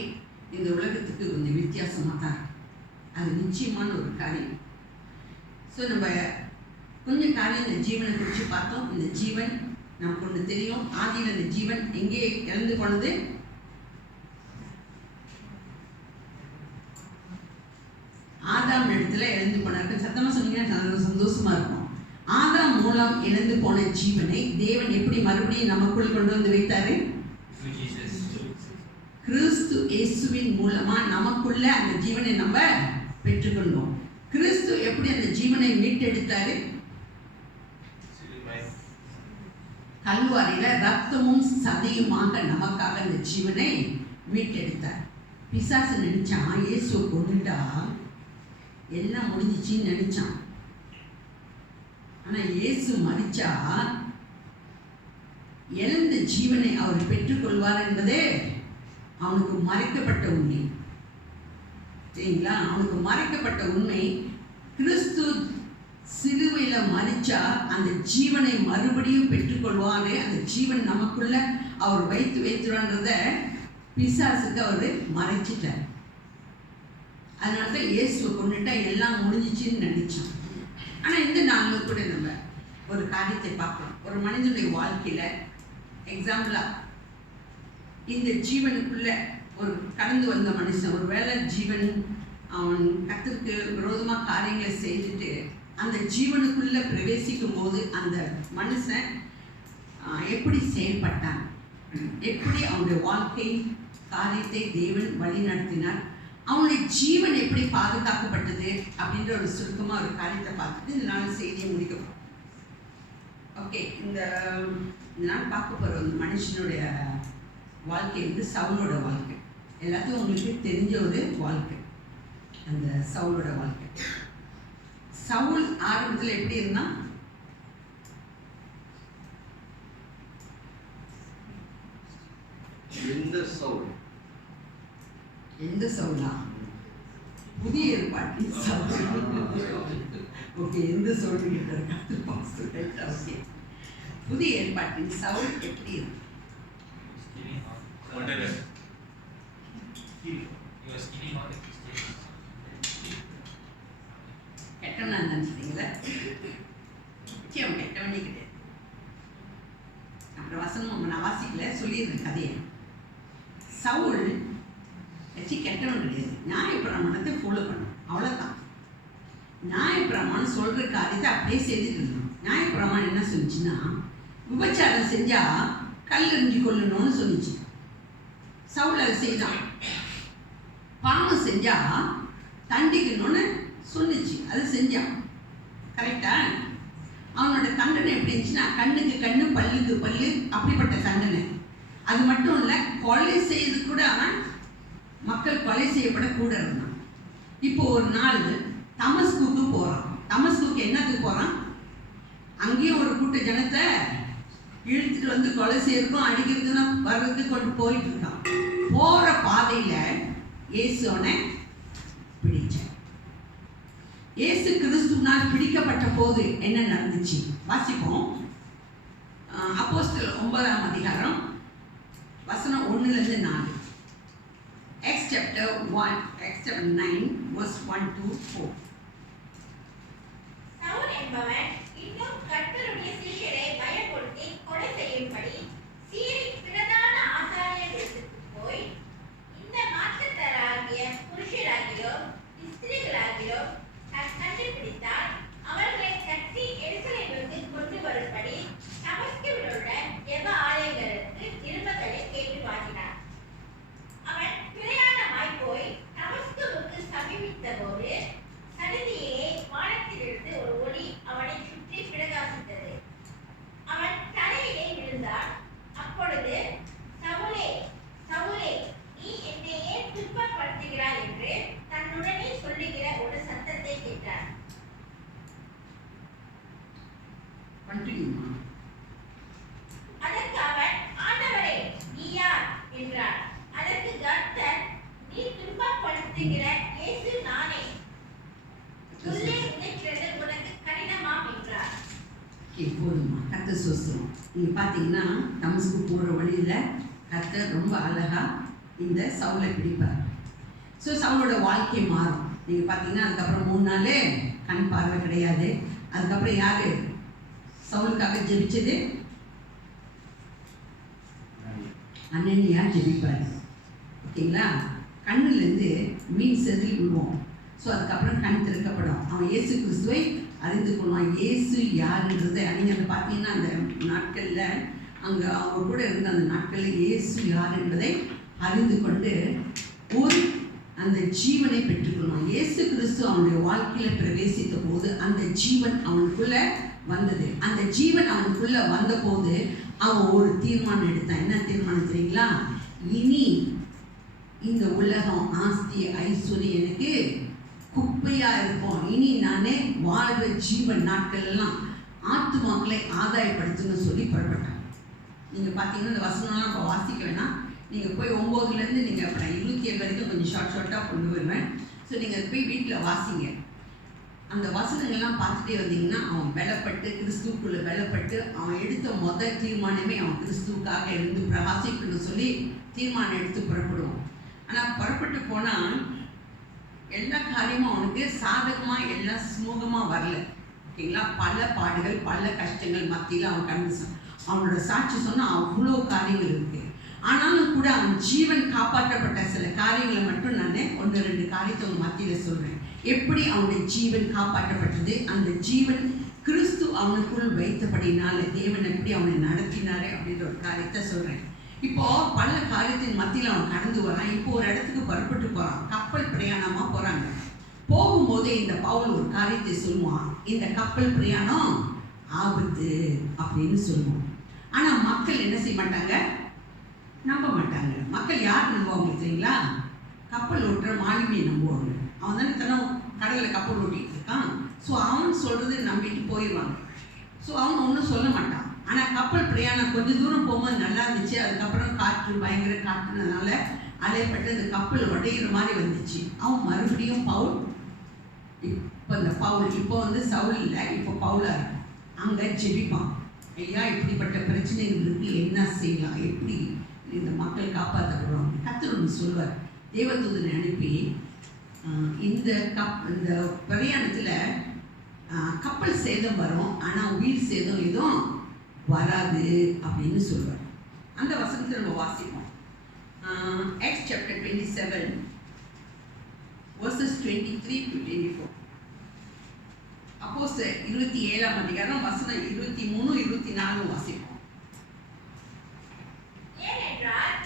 இந்த உலகத்துக்கு கொஞ்சம் வித்தியாசமாக தான் இருக்கு. அது நிச்சயமான ஒரு காரியம். ஸோ நம்ம கொஞ்சம் காரியம் இந்த ஜீவனை குறித்து பார்த்தோம். இந்த ஜீவன் நமக்கு ஒன்று தெரியும். ஆதியில் இந்த ஜீவன் எங்கே இழந்து போனது? ஆதாம் இடத்துல இழந்து போனார்கள். சத்தமாக சொன்னீங்கன்னா நல்ல சந்தோஷமா இருக்கும். ஆதாம் மூலம் இழந்து போன ஜீவனை தேவன் எப்படி மறுபடியும் நமக்குள் கொண்டு வந்து வைத்தாரு? கிறிஸ்து இயேசுவின் மூலமா நமக்குள்ள அந்த ஜீவனை நம்ம பெற்றுக்கொண்டோம். கிறிஸ்து எப்படி அந்த ஜீவனை மீட்டெடுத்தாரு? கல்வாரியில ரத்தமும் சதையுமாக நமக்காக அந்த ஜீவனை மீட்டெடுத்தார். பிசாசு நினைச்சான் இயேசுவை கொண்டுட்டா எல்லாம் முடிஞ்சிச்சின்னு நினைச்சான். ஆனா இயேசு மரிச்சா இழந்த ஜீவனை அவர் பெற்றுக்கொள்வார் என்பதே அவனுக்கு மறைக்கப்பட்ட உண்மை. சரிங்களா? அவனுக்கு மறைக்கப்பட்ட உண்மை. கிறிஸ்து சிலுவையில மரிச்சா அந்த ஜீவனை மறுபடியும் பெற்றுக்கொள்வாரு. அந்த ஜீவன் நமக்குள்ள அவர் வைத்துறன்றத பிசாசுக்கு அவர் மறைச்சிட்டார். அதனாலதான் இயேசுவை கொண்டுட்டா எல்லாம் முடிஞ்சிச்சுன்னு நினைச்சான். ஆனா இந்த நாளில் கூட நம்ம ஒரு காரியத்தை பார்க்கலாம். ஒரு மனிதனுடைய வாழ்க்கையில எக்ஸாம்பிளா இந்த ஜீவனுக்குள்ள ஒரு கடந்து வந்த மனுஷன், ஒரு வேளை ஜீவன் அவன் கர்த்தருக்கு விரோதமாக காரியங்களை செய்துட்டு அந்த ஜீவனுக்குள்ள பிரவேசிக்கும் போது அந்த மனுஷன் எப்படி செயல்பட்டான், எப்படி அவனுடைய வாழ்க்கை காரியத்தை தேவன் வழி நடத்தினார், அவனுடைய ஜீவன் எப்படி பாதுகாக்கப்பட்டது அப்படின்ற ஒரு சுருக்கமாக ஒரு காரியத்தை பார்த்துட்டு இந்த நாள் செய்தியை முடிக்கப்போம். ஓகே, இந்த நாள் பார்க்க போகிற ஒரு மனுஷனுடைய வாழ்க்கை வந்து சவுலோட வாழ்க்கை. எல்லாத்தையும் உங்களுக்கு தெரிஞ்ச ஒரு வாழ்க்கை அந்த சவுலோட வாழ்க்கை. சவுல் ஆரம்பத்தில் எப்படி இருந்தான்? எந்த சவுலா? புதிய ஏற்பாட்டின் சவுல். ஓகே, எந்த சவுல் கிட்ட? புதிய ஏற்பாட்டின் சவுல் எப்படி இருக்கு? கெட்டவனா நினைச்சிட்டீங்களா? அவன் கெட்டவனே கிடையாது. வசனம் நான் வாசிக்கல, சொல்லிடுறேன் கதையை. சவுல் கெட்டவன் கிடையாது, நியாயப்பிரமாணத்தை ஃபாலோ பண்ணும், அவ்வளோதான். நியாயப்பிரமாணம் சொல்கிற காரியத்தை அப்படியே செய்துட்டு இருந்தான். நியாயப்பிரமாணம் என்ன சொல்லிச்சுன்னா, விபச்சாரம் செஞ்சால் கல் எறிஞ்சு கொள்ளணும்னு சொல்லிச்சு. சவுல் அதை செய்தான். பாவம் செஞ்சால் தண்டிக்கணும்னு சொன்னிச்சு, அது செஞ்சான். கரெக்டா? அவனோட தண்டனை எப்படி இருந்துச்சுன்னா, கண்ணுக்கு கண்ணு பல்லுக்கு பல்லு, அப்படிப்பட்ட தண்டனை. அது மட்டும் இல்லை, கொலை செய்து கூட மக்கள் கொலை செய்யப்பட கூட இருந்தான். இப்போ ஒரு நாள் தமஸ்குக்கு போகிறான். தமஸ்குக்கு என்னத்துக்கு போகிறான்? அங்கேயும் ஒரு கூட்ட ஜனத்தை இழுத்துட்டு வந்து கொலை செய்யறதுக்கும் அடிக்கிறதுன்னா வர்றதுக்கு கொண்டு போயிட்டு இருக்கான். போகிற பாதையில் இயேசுவனை பிடிச்சான். இயேசு கிறிஸ்துவினால் பிடிக்கப்பட்ட போது என்ன நடந்துச்சு வாசிப்போம். அப்போஸ்தலர் 9ஆம் அதிகாரம் வசனம் 1-4. Acts chapter 9 verse 1-4. சவுல் என்பவன் இன்னும் கர்த்தருடைய சீஷரை பயப்படுத்தி கொலை செய்யும்படி சீரின் பிரதான ஆசாரியர்களுக்கு போய், இந்த மாற்றத்தராகிய புருஷராகியோ ஸ்திரீகளாகியோ கண்டுபிடித்தால் அவர்களை கட்டி எருசலேமுக்கு கொண்டு வரும்படி தமஸ்குவில் உள்ள ஜெப ஆலயங்களுக்கு நிருபங்களை கேட்டு வாங்கினார். அவன் பிரயாணமாய் போய் தமஸ்குவுக்கு சமீபித்த போது சடுதியிலே வானத்திலிருந்து ஒரு ஒளி அவனை சுற்றி பிரகாசித்தது. அவன் தரையிலே விழுந்தான். அப்பொழுது, சவுலே, சவுலே, நீ என்னை ஏன் துன்பப்படுத்துகிறாய் என்று தன்னுடனே சொல்லுகிற ஒரு சத்தத்தை கேட்டார். அதற்கு அவன், ஆண்டவரே, நீ யார் என்றார். அதற்கு கர்த்தர், நீ துன்பப்படுத்துகிற இயேசு நானே. உள்ளே உதைக்கிறது உனக்கு கடினமாம் என்றார். போதுமா? கர்த்தர் சோஸ்திரம். நீங்கள் பார்த்தீங்கன்னா தமஸ்கு போகிற வழியில் கர்த்தர் ரொம்ப அழகாக இந்த சவுலை பிடிப்பார். ஸோ சவுலோட வாழ்க்கை மாறும். நீங்கள் பார்த்தீங்கன்னா அதுக்கப்புறம் 3 நாள் கண் பார்வை கிடையாது. அதுக்கப்புறம் யார் சவுலுக்காக ஜெபிச்சது? அனனியா ஜெபிப்பார். ஓகேங்களா? கண்ணுலேருந்து மீன் செதில் விழுவோம். ஸோ அதுக்கப்புறம் கண் திறக்கப்படும். அவன் இயேசு கிறிஸ்துவை அறிந்து கொள்வான். இயேசு யாருன்றதை நீங்கள் பார்த்தீங்கன்னா அந்த நாட்களில் அங்கே அவங்க கூட இருந்த அந்த நாட்களில் இயேசு யார் என்பதை அறிந்து கொண்டு ஒரு அந்த ஜீவனை பெற்றுக்கொள்வான். இயேசு கிறிஸ்து அவனுடைய வாழ்க்கையில் பிரவேசித்த போது அந்த ஜீவன் அவனுக்குள்ள வந்தது. அந்த ஜீவன் அவனுக்குள்ள வந்த போது அவன் ஒரு தீர்மானம் எடுத்தான். என்ன தீர்மானம் தெரியுங்களா? இனி இந்த உலகம் ஆஸ்தி ஐஸ்வர்யம் எனக்கு குப்பையா இருக்கும். இனி நானே வாழ்ற ஜீவன் நாட்கள் எல்லாம் ஆத்துமாக்களை ஆதாயப்படுத்துன்னு சொல்லி புறப்பட்டான். நீங்கள் பார்த்தீங்கன்னா இந்த வசனம்லாம் இப்போ வாசிக்க வேணாம். நீங்கள் போய் 9லேருந்து நீங்கள் அப்புறம் 27 வரைக்கும் கொஞ்சம் ஷார்ட்டாக கொண்டு வருவேன். ஸோ நீங்கள் போய் வீட்டில் வாசிங்க. அந்த வசனங்கள்லாம் பார்த்துட்டே வந்தீங்கன்னா அவன் பலப்பட்டு கிறிஸ்துவுக்குள்ளே பலப்பட்டு அவன் எடுத்த முதல் தீர்மானமே அவன் கிறிஸ்துவுக்காக இருந்து பிரகாசிக்கணும்னு சொல்லி தீர்மானம் எடுத்து புறப்படுவான். ஆனால் புறப்பட்டு போனால் எல்லா காரியமும் அவனுக்கு சாதகமாக எல்லாம் சுமூகமாக வரல. ஓகேங்களா? பல பாடுகள் பல கஷ்டங்கள் மத்தியில் அவன் கண்டு அவனோட சாட்சி சொன்னால் அவ்வளோ காரியங்கள் இருக்குது. ஆனாலும் கூட அவன் ஜீவன் காப்பாற்றப்பட்ட சில காரியங்களை மட்டும் நான் 1-2 காரியத்தை அவன் மத்தியில் சொல்கிறேன். எப்படி அவனுடைய ஜீவன் காப்பாற்றப்பட்டது, அந்த ஜீவன் கிறிஸ்து அவனுக்குள் வைத்தபடினால தேவன் எப்படி அவனை நடத்தினாரு அப்படின்ற ஒரு காரியத்தை சொல்கிறேன். இப்போ பல காரியத்தின் மத்தியில் அவன் கடந்து வரான். இப்போ ஒரு இடத்துக்கு புறப்பட்டு போகிறான். கப்பல் பிரயாணமாக போகிறாங்க. போகும்போதே இந்த பவுல் ஒரு காரியத்தை சொல்லுவான். இந்த கப்பல் பிரயாணம் ஆபத்து அப்படின்னு சொல்லுவோம். ஆனால் மக்கள் என்ன செய்ய மாட்டாங்க? நம்ப மாட்டாங்க. மக்கள் யார் நம்புவாங்க தெரியுங்களா? கப்பல் ஓட்டுற மாலுமியை நம்புவாங்க. அவன் தானே கடலில் கப்பல் ஓட்டிகிட்டு இருக்கான். ஸோ அவன் சொல்கிறது நம்பிட்டு போயிடுவாங்க. ஸோ அவன் ஒன்றும் சொல்ல மாட்டான். ஆனால் கப்பல் பிரயாணம் கொஞ்சம் தூரம் போகும்போது நல்லா இருந்துச்சு. அதுக்கப்புறம் காற்று பயங்கர காற்றுனால அலைப்பட்டு அந்த கப்பல் உடையிற மாதிரி வந்துச்சு. அவன் மறுபடியும் பவுல் இப்போ இந்த பவுல் இப்போ சவுல் இல்லை, இப்போ பவுலாக இருக்கும். அங்கே ஜெபிப்பான். ஐயா, இப்படிப்பட்ட பிரச்சனைகள் இருக்குது, என்ன செய்யலாம், எப்படி இந்த மக்கள் காப்பாற்றப்படுவாங்க? கர்த்தர் ஒன்று சொல்வார். தேவதூதனை அனுப்பி இந்த பிரயாணத்தில் கப்பல் சேதம் வரும், ஆனால் உயிர் சேதம் எதுவும் வராது அப்படின்னு சொல்வார். அந்த வசனத்தை நம்ம வாசிப்போம். Acts chapter 27 verses 23 to 24. அப்போஸ்தலர் 27ஆம் அதிகாரம் வசனம் 23 24 வாசிப்போம். ஏனென்றால்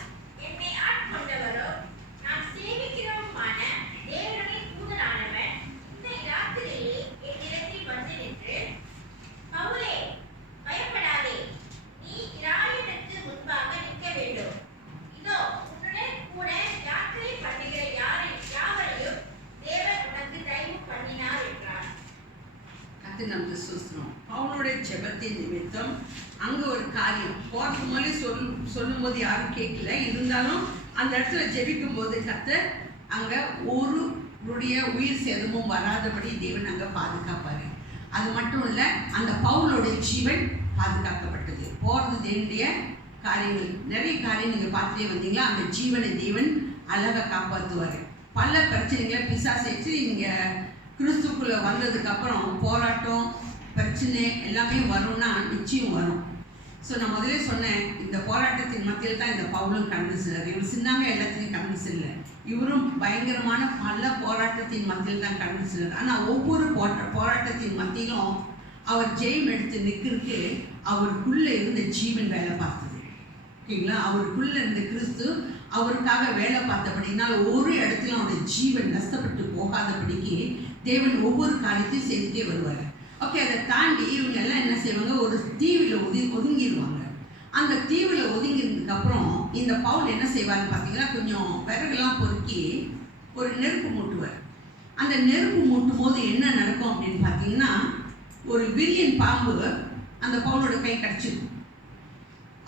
என்னை ஆட்கொண்டவரோ நான் சேவிக்கிறவருமான தேவனுடைய தூதனானவன் இந்த ராத்திரியிலே என்னிடத்தில் வந்து நின்று, பவுலே, பயப்படாதே, நீ இராயனுக்கு முன்பாக நிற்க வேண்டும். இதோ உன்னுடன் கூட யாத்திரை பண்ணுகிற யாவரையும் தேவன் உனக்கு தயவு பண்ணினார் என்றார். கர்த்தர் நமக்கு ஸ்தோத்திரம். பவுலுடைய ஜெபத்தின் நிமித்தம் அங்க ஒரு காரியம் போறதுக்கு முன்னாடி சொல்லும்போது யாரும் கேட்கல, இருந்தாலும் அந்த இடத்துல ஜெபிக்கும் போது கர்த்தர் அங்க ஒருடைய உயிர் சேதமும் வராதபடி தேவன் அங்க பாதுகாப்பாரு. அது மட்டும் இல்ல, அந்த பவுலோட ஜீவன் பாதுகாக்கப்பட்டது. போறது தேவனுடைய காரியங்கள், நிறைய காரியம் நீங்க பார்த்துட்டே வந்தீங்களா, அந்த ஜீவனை தேவன் அழகா காப்பாற்றுவாரு. பல பிரச்சனைகளை பிசாசு நீங்க கிறிஸ்துக்குள்ள வந்ததுக்கு அப்புறம் போராட்டம் பிரச்சனை எல்லாமே வரும்னா நிச்சயம் வரும். ஸோ நான் முதலே சொன்னேன், இந்த போராட்டத்தின் மத்தியில் தான் இந்த பவுலும் கடந்து செல்றாரு. இவர் சின்னாங்க எல்லாத்தையும் கடந்து செல்ல, இவரும் பயங்கரமான பல போராட்டத்தின் மத்தியில் தான் கடந்து செல்றாரு. ஆனால் ஒவ்வொரு போராட்டத்தின் மத்தியிலும் அவர் ஜெயம் எடுத்து நிற்கிறதுக்கு அவருக்குள்ள இருந்த ஜீவன் வேலை பார்த்தது. ஓகேங்களா, அவருக்குள்ள இருந்த கிறிஸ்து அவருக்காக வேலை பார்த்தபடினால் ஒரு இடத்துல அவருடைய ஜீவன் நஷ்டப்பட்டு போகாதபடிக்கு தேவன் ஒவ்வொரு காரியத்தையும் செய்துட்டே வருவார். ஓகே, அதை தாண்டி இவங்க எல்லாம் என்ன செய்வாங்க, ஒரு தீவில் ஒதுங்கிடுவாங்க. அந்த தீவில் ஒதுங்கினதுக்கு அப்புறம் இந்த பவுல் என்ன செய்வார்னு பார்த்தீங்கன்னா, கொஞ்சம் விறகுலாம் பொறுக்கி ஒரு நெருப்பு மூட்டுவார். அந்த நெருப்பு மூட்டும் போது என்ன நடக்கும் அப்படின்னு பார்த்தீங்கன்னா, ஒரு விரியன் பாம்பு அந்த பவுலோட கை கடிச்சிருக்கும்.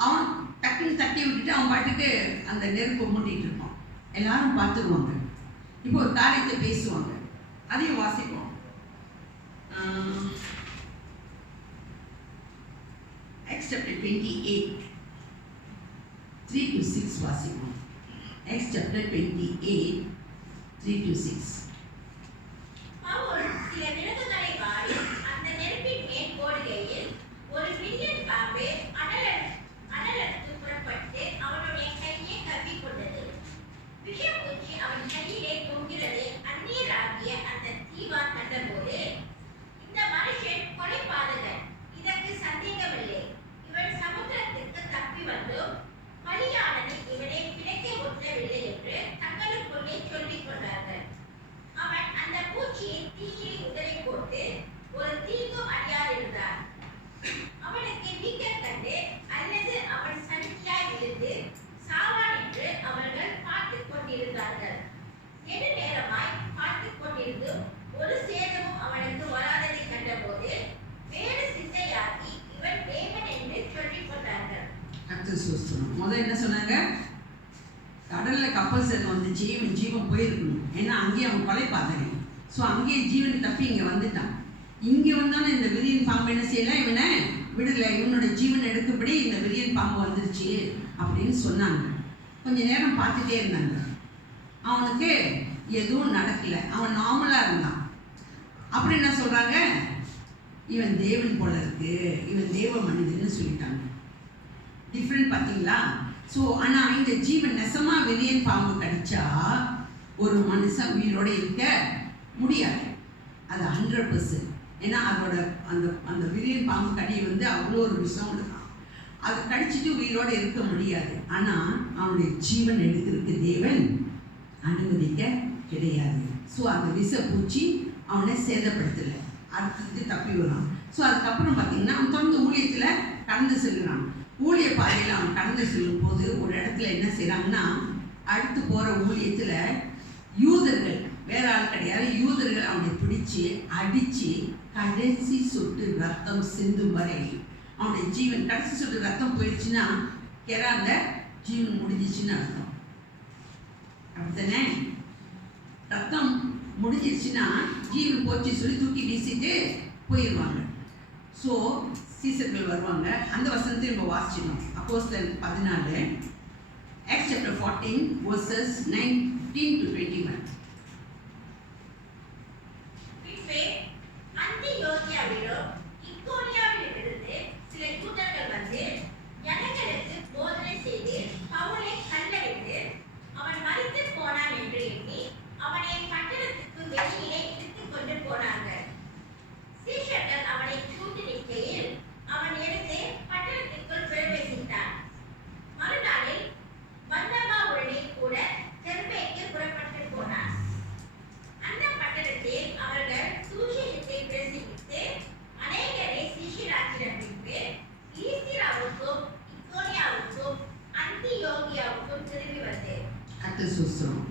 அவன் டக்குன்னு தட்டி விட்டுட்டு அவன் பாட்டுக்கு அந்த நெருப்பை மூட்டிகிட்டு இருப்பான். எல்லாரும் பார்த்துருவாங்க. இப்போ ஒரு காரியத்தை பேசுவாங்க, அதையும் வாசிப்போம். Acts chapter 28 3 to 6 வாசிப்போம். Acts chapter 28 3 to 6. பவுல் சில விறகுகளை வாரி அந்த நெருப்பின் மேல் போடுகையில் ஒரு விரியன் பாம்பு அனலத்து புறப்பட்டு அவனுடைய கையை கவ்விக்கொண்டது. விஷப்பூச்சி அவன் கையிலே தொங்குகிறது. அந்நியராகிய அந்த தீவான் கண்டபோது, இந்த மனுஷன் கொலைபாதகன், இதற்கு சந்தேகமில்லை, இவன் சமுத்திரத்திற்கு தப்பி வந்தும் பலியானது இவனை பிழைக்க ஒட்டவில்லை என்று தங்களுக்குள்ளே சொல்லிக் கொண்டார்கள். அவன் அந்த பூச்சியை தீயில் உதறி போட்டு ஒரு தீங்கும் அறியாதிருந்தார். அவனுக்கு வீக்கம் கண்டு அல்லது அவன் சனியாய் விழுந்து சாவான் என்று அவர்கள் பார்த்துக் கொண்டிருந்தார்கள். நெடு நேரமாய் பார்த்துக் கொண்டிருந்தும் ஒரு சேதமும் அவனுக்கு வராததை கண்டபோது வேறு சிந்தையாகி இவன் தேவன் என்று சொல்லிக் கொண்டார்கள். முதல்ல என்ன சொன்னாங்க, கடல்ல கப்பல் சேதம் வந்துச்சு, இவன் ஜீவன் போயிருக்கணும். ஏன்னா அங்கேயே அவன் கொலைப்பாதனை. ஸோ அங்கேயே ஜீவன் தப்பி இங்கே வந்துட்டான். இங்கே வந்தானே இந்த விரியன் பாம்பு என்ன செய்யலாம், இவனை விடலை, இவனோட ஜீவன் எடுக்கப்படி இந்த விரியன் பாம்பு வந்துருச்சு அப்படின்னு சொன்னாங்க. கொஞ்ச நேரம் பார்த்துட்டே இருந்தாங்க. அவனுக்கு எதுவும் நடக்கல, அவன் நார்மலாக இருந்தான். அப்படி என்ன சொல்கிறாங்க, இவன் தேவன் போல இருக்கு, இவன் தேவ மனிதன்னு சொல்லிட்டாங்க. டிஃப்ரெண்ட் பார்த்தீங்களா? ஸோ ஆனால் இந்த ஜீவன் நெசமாக விரியன் பாம்பு கடிச்சா ஒரு மனுஷன் உயிரோடு இருக்க முடியாது. அது 100%. ஏன்னா அதோட அந்த அந்த விரியன் பாம்பு கடி வந்து அவ்வளோ ஒரு விஷம் இருக்கான். அது கடிச்சிட்டு உயிரோடு இருக்க முடியாது. ஆனால் அவனுடைய ஜீவன் எடுக்கிறதுக்கு தேவன் அனுமதிக்க கிடையாது. ஸோ அந்த விஷ பூச்சி அவனை சேதப்படுத்தலை, அடுத்தது தப்பி வரான். ஸோ அதுக்கப்புறம் பார்த்தீங்கன்னா அவன் தொடர்ந்து ஊழியத்தில் கடந்து செல்கிறான். ஊழிய பாதையில் அவன் கடந்து செல்லும் போது ஒரு இடத்துல என்ன செய்கிறாங்கன்னா, அடுத்து போகிற ஊழியத்தில் யூதர்கள், வேற ஆள் கிடையாது, யூதர்கள் அவனை பிடிச்சி அடித்து கடைசி சொட்டு ரத்தம் சிந்தும் வரை அவனுடைய ஜீவன், கடைசி சொட்டு ரத்தம் போயிடுச்சுன்னா அந்த ஜீவன் முடிஞ்சிச்சுன்னு அர்த்தம். அப்படித்தானே? ரத்தம் முடிஞ்சிருச்சுன்னா ஜீவன் போச்சு சொல்லி தூக்கி வீசிட்டு போயிடுவாங்க. ஸோ சீசர்கள் வருவாங்க. அந்த வசனத்தை நம்ம வாசிக்கணும். அப்போஸ்தலர் 14 Acts chapter 14 verses 19 to 21. பின்பு அந்தியோகியாவிலும் இக்கோனியாவிலும் இருந்து சில யூதர்கள் வந்து ஜனங்களுக்கு போதனை செய்து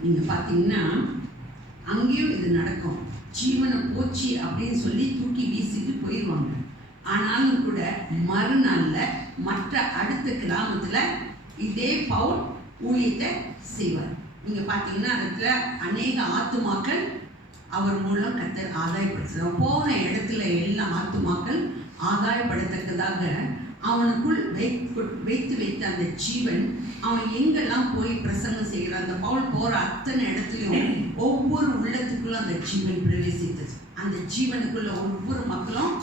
நீங்கள் பார்த்தீங்கன்னா அங்கேயும் இது நடக்கும். ஜீவனை போச்சு அப்படின்னு சொல்லி தூக்கி வீசிட்டு போயிடுவாங்க. ஆனாலும் கூட மறுநாளில் மற்ற அடுத்த கிராமத்தில் இதே பவுல் ஊழியத்தை செய்வார். நீங்கள் பார்த்தீங்கன்னா அதுல அநேக ஆத்துமாக்கள் அவர் மூலம் கர்த்தர் ஆதாயப்படுத்துகிறார். போன இடத்துல எல்லா ஆத்துமாக்கள் ஆதாயப்படத்தக்கதாக அவனுக்குள் வைத்து வைத்த அந்த ஜீவன் அவன் எங்கெல்லாம் போய் பிரசங்கம் செய்கிறான். அந்த பவுல் போகிற அத்தனை இடத்துலையும் ஒவ்வொரு உள்ளத்துக்குள்ளும் அந்த ஜீவன் பிரவேசித்தது. அந்த ஜீவனுக்குள்ள ஒவ்வொரு மக்களும்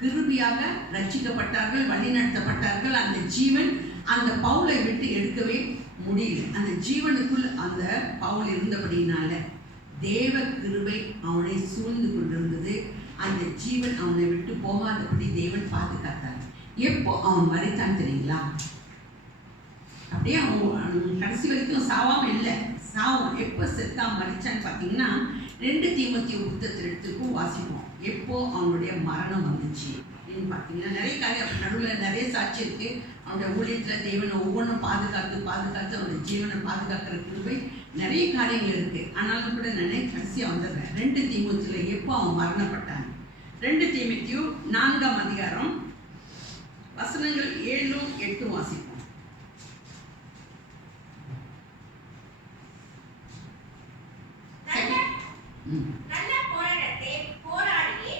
கிருபியாக ரட்சிக்கப்பட்டார்கள், வழிநடத்தப்பட்டார்கள். அந்த ஜீவன் அந்த பவுலை விட்டு எடுக்கவே முடியல. அந்த ஜீவனுக்குள் அந்த பவுல் இருந்தபடினால தேவ கிருபை அவனை சூழ்ந்து கொண்டிருந்தது. அந்த ஜீவன் அவனை விட்டு போகாதபடி தேவன் பாதுகாத்தார். எப்போ அவன் மறைத்தான் தெரியுங்களா? அப்படியே அவன் கடைசி வரைக்கும் சாவாம இல்லை. சாவும் எப்போ செத்தான் மறிச்சான்னு பார்த்தீங்கன்னா 2 தீமோத்தேயு புத்தகத்திற்கும் வாசிப்போம். எப்போ அவனுடைய மரணம் வந்துச்சு அப்படின்னு பார்த்தீங்கன்னா நிறைய காரியம் நடுவில் நிறைய சாட்சி இருக்கு. அவனுடைய ஊழியத்தில் தேவனை ஒவ்வொன்றும் பாதுகாத்து அவனுடைய ஜீவனை பாதுகாக்கிற கிருபை நிறைய காரியங்கள் இருக்கு. ஆனாலும் கூட கடைசியாக வந்துடுறேன். 2 தீமோத்தேயுல எப்போ அவன் மரணப்பட்டான்? 2 தீமோத்தேயு 4ஆம் அதிகாரம் வசனங்கள் 7, 8 வாசிப்போம். நல்ல போராட்டத்தை போராடி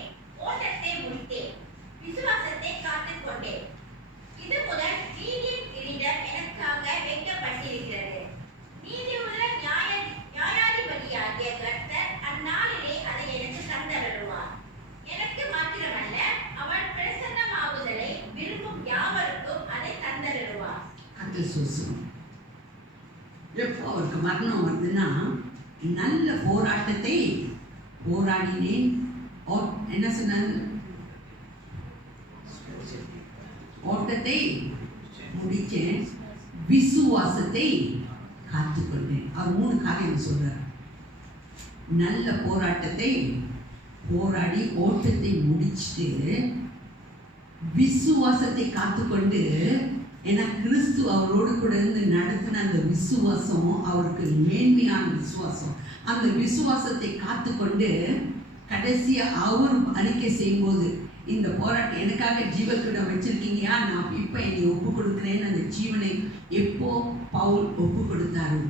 ஓட்டத்தை முடித்தேன், விசுவாசத்தை காத்துக் கொண்டேன். இது முதல் நீதியின் கிரீடம் எனக்காக வைக்கப்பட்டிருக்கிறது. நீதியுள்ள நியாயாதிபதியாகிய கர்த்தர் அந்நாளிலே அதை எனக்கு தந்தருளுவார். எனக்கு மாத்திரமல்ல, அவர் பிரசன்னமாகுதலை விரும்பும் யாவருக்கும் அதை தந்தருளுவார். எப்போ அவருக்கு மரணம் வருதுன்னா, நல்ல போராட்டத்தை போராடினேன். என்ன சொன்னார்? ஓட்டத்தை முடிச்சேன், விசுவாசத்தை காத்துக்கொண்டேன். அவர் 3 காரியம் சொல்றார். நல்ல போராட்டத்தை போராடி ஓட்டத்தை முடிச்சுட்டு விசுவாசத்தை காத்துக்கொண்டு, ஏன்னா கிறிஸ்து அவரோடு கூட இருந்து நடத்தின அந்த விசுவாசம் அவருக்கு மேன்மையான விசுவாசம். அந்த விசுவாசத்தை காத்துக்கொண்டு கடைசியா அவர் அறிக்கை செய்யும்போது, இந்த போராட்டம் எனக்காக ஜீவக்கிடம் வச்சிருக்கீங்கயா, நான் இப்போ என்னை ஒப்பு கொடுக்குறேன்னு அந்த ஜீவனை எப்போ பவுல் ஒப்பு கொடுத்தாரு,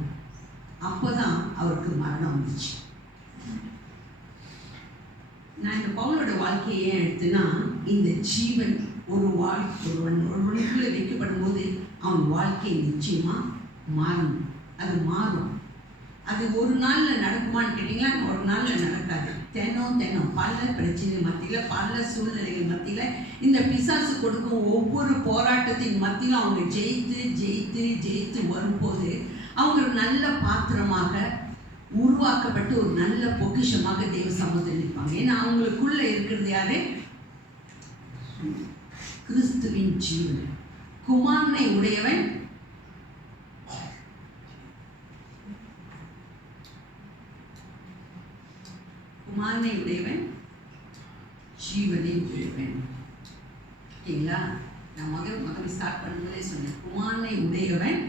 அப்போதான் அவருக்கு மரணம் வந்துச்சு. நான் இந்த பவுலோட வாழ்க்கையை ஏன் எடுத்துன்னா, இந்த ஜீவன் ஒருவனுக்குள்ள வைக்கப்படும் போது அவன் வாழ்க்கை நிச்சயமா மாறும். அது மாறும். அது ஒரு நாள்ல நடக்குமான்னு கேட்டீங்களா? ஒரு நாள்ல நடக்காது. தினம் பல பிரச்சனை மத்தியில, பல சூழ்நிலைகள் மத்தியில, இந்த பிசாசு கொடுக்கும் ஒவ்வொரு போராட்டத்தின் மத்தியிலும் அவங்க ஜெயித்து வரும்போது அவங்க ஒரு நல்ல பாத்திரமாக உருவாக்கப்பட்டு ஒரு நல்ல பொக்கிஷமாக தேவ சமூகத்தில் நிற்பாங்க. ஏன்னா அவங்களுக்குள்ள இருக்கிறது யாரு? கிறிஸ்துவின் ஜீவன். குமாரனை உடையவன் ஜீவனை உடையவன். ஓகேங்களா? நான் முதல் ஸ்டார்ட் பண்ணும்போதே சொன்னேன், குமாரனை உடையவன்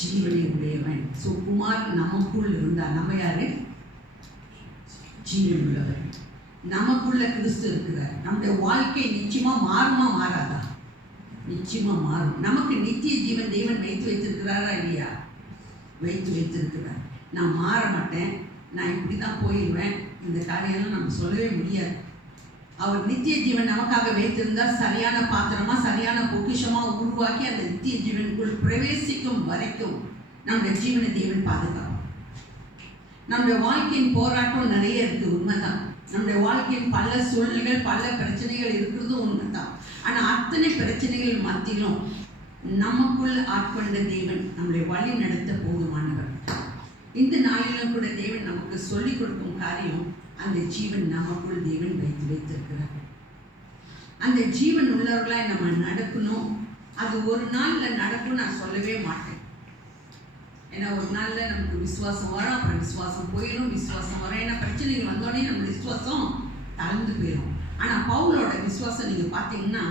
ஜீவனை உடையவன். ஸோ குமாரன் நமக்குள் இருந்தா நம்ம யாரு? ஜீவன் உள்ளவன். நமக்குள்ள கிறிஸ்து இருக்கிறார். நம்முடைய வாழ்க்கை நிச்சயமா மாறுமா மாறாதா? நிச்சயமா மாறும். நமக்கு நித்திய ஜீவன் தேவன் வைத்து வைத்திருக்கிறாரா இல்லையா? வைத்து வைத்திருக்கிறார். நான் மாற மாட்டேன், நான் இப்படி தான் போயிடுவேன், இந்த காரியம்லாம் நம்ம சொல்லவே முடியாது. அவர் நித்திய ஜீவன் நமக்காக வைத்திருந்தால் சரியான பாத்திரமா சரியான பொக்கிஷமா உருவாக்கி அந்த நித்திய ஜீவனுக்குள் பிரவேசிக்கும் வரைக்கும் நம்முடைய ஜீவனை தேவன் பாதுகாக்கும். நம்முடைய வாழ்க்கையின் போராட்டம் நிறைய இருக்கு, உண்மைதான். நம்முடைய வாழ்க்கையின் பல சூழ்நிலைகள், பல பிரச்சனைகள் இருக்கிறதும் உண்மைதான். ஆனால் அத்தனை பிரச்சனைகள் மத்தியிலும் நமக்குள் ஆட்கொண்ட தேவன் நம்முடைய வழி நடத்த போதுமானவர். இந்த நாளிலும் கூட தேவன் நமக்கு சொல்லிக் கொடுக்கும் காரியம், அந்த ஜீவன் நமக்குள் தேவன் வைத்திருக்கிறார். அந்த ஜீவன் உள்ளவர்களாய் நம்ம நடக்கணும். அது ஒரு நாள்ல நடக்கும் நான் சொல்லவே மாட்டேன். ஏன்னா ஒரு நாள்ல நமக்கு விசுவாசம் வரும், அப்புறம் விசுவாசம் போயிடும், விசுவாசம் வரும். ஏன்னா பிரச்சனைகள் வந்தோடனே நம்ம விசுவாசம் தளர்ந்து போயிடும். ஆனா பவுலோட விசுவாசம் நீங்க பார்த்தீங்கன்னா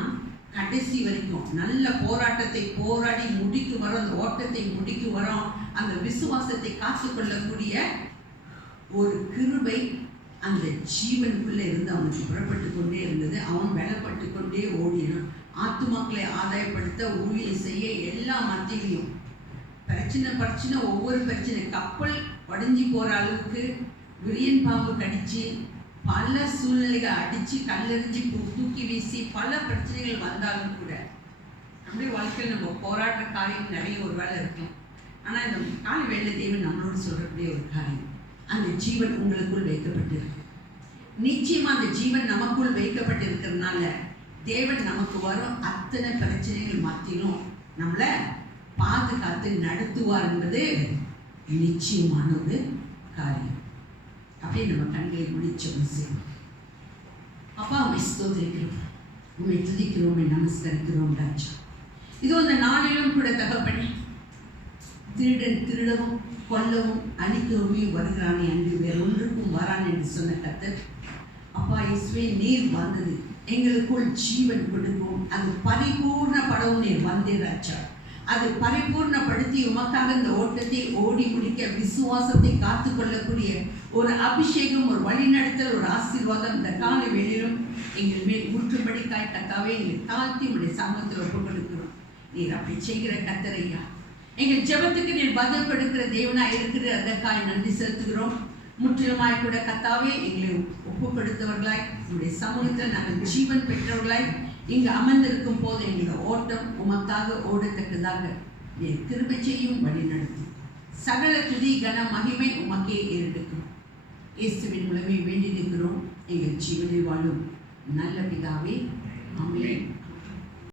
கடைசி வரைக்கும் நல்ல போராட்டத்தை போராடி முடிக்கு வரோம், அந்த ஓட்டத்தை முடிக்கு வரோம், அந்த விசுவாசத்தை காத்துக்கொள்ளக்கூடிய ஒரு கிருபை அந்த ஜீவனுக்குள்ளே இருந்து அவனுக்கு புறப்பட்டு கொண்டே இருந்தது. அவன் பலப்பட்டு கொண்டே ஓடினான். ஆத்துமாக்களை ஆதாயப்படுத்த, ஊழியம் செய்ய, எல்லா மத்தியிலையும் பிரச்சனை ஒவ்வொரு பிரச்சனை, கப்பல் உடஞ்சி போகிற அளவுக்கு விரியன் பாம்பு கடிச்சு, பல சூழ்நிலைகளை அடித்து கல்லெறிஞ்சு தூக்கி வீசி பல பிரச்சனைகள் வந்தாலும் கூட நம்முடைய வாழ்க்கையில் நம்ம போராடுற காரியம் நிறைய ஒரு வேலை இருக்கும். ஆனால் இந்த காலை வேலை தேவன் நம்மளோடு சொல்லக்கூடிய ஒரு காரியம், அந்த ஜீவன் உங்களுக்குள் வைக்கப்பட்டிருக்கு. நிச்சயமாக அந்த ஜீவன் நமக்குள் வைக்கப்பட்டிருக்கிறதுனால தேவன் நமக்கு வரும் அத்தனை பிரச்சனைகள் மத்தியிலும் நம்மளை பாதுகாத்து நடத்துவார் என்பது நிச்சயமான ஒரு காரியம். அப்படியே நம்ம கண்களை முடிச்சோம் செய்வோம். அப்பா, உண்மை ஸ்தோத்திரிக்கிறோம், உண்மை துதிக்கிறோம், உண்மை நமஸ்கரிக்கிறோம் ராஜா. இதோ அந்த நாளிலும் கூட தகப்பனே, திருடன் திருடவும் கொல்லவும் அழிக்கவுமே வருகிறானே அன்று வேறு ஒன்றுக்கும் வரான் என்று சொன்ன கர்த்தர், அப்பா இயேசுவே, நீர் வந்தது எங்களுக்குள் ஜீவன் கொடுக்கும், அது பரிபூர்ணப்படவும் நீர் வந்தீர் ராஜா. அது பரிபூர்ணப்படுத்தி உமக்காக இந்த ஓட்டத்தை ஓடி முடிக்க விசுவாசத்தை காத்துக்கொள்ளக்கூடிய ஒரு அபிஷேகம், ஒரு வழிநடத்தல், ஒரு ஆசீர்வாதம் இந்த காலை வேளையிலும் எங்கள் மேல் ஊற்றும்படி கர்த்தாவே எங்களை தாழ்த்தி உடைய சமூகத்தில் ஒப்புக் கொடுக்கிறோம். நீர் அப்படி செய்கிற கர்த்தர் ஐயா, எங்கள் ஜெபத்துக்கு நீர் பதில் கொடுக்கிற தேவனாய் இருக்கிற அதற்காக நன்றி செலுத்துகிறோம். முற்றிலுமாய் கூட கர்த்தாவே எங்களை ஒப்பு கொடுத்தவர்களாய் உங்களுடைய சமூகத்தில் நாங்கள் ஜீவன் பெற்றவர்களாய் இங்கு அமர்ந்திருக்கும் போது எங்களோட ஓட்டம் உமக்காக ஓடத்தக்கதாக நீர் கிருபை செய்யும் வழி நடத்தும். சகல துதி கன மகிமை உமக்கே ஏறெடுக்கும். இயேசுவின் மூலமே வேண்டி நிற்கிறோம் எங்கள் ஜீவனில் வாழும் நல்ல பிதாவே, ஆமென்.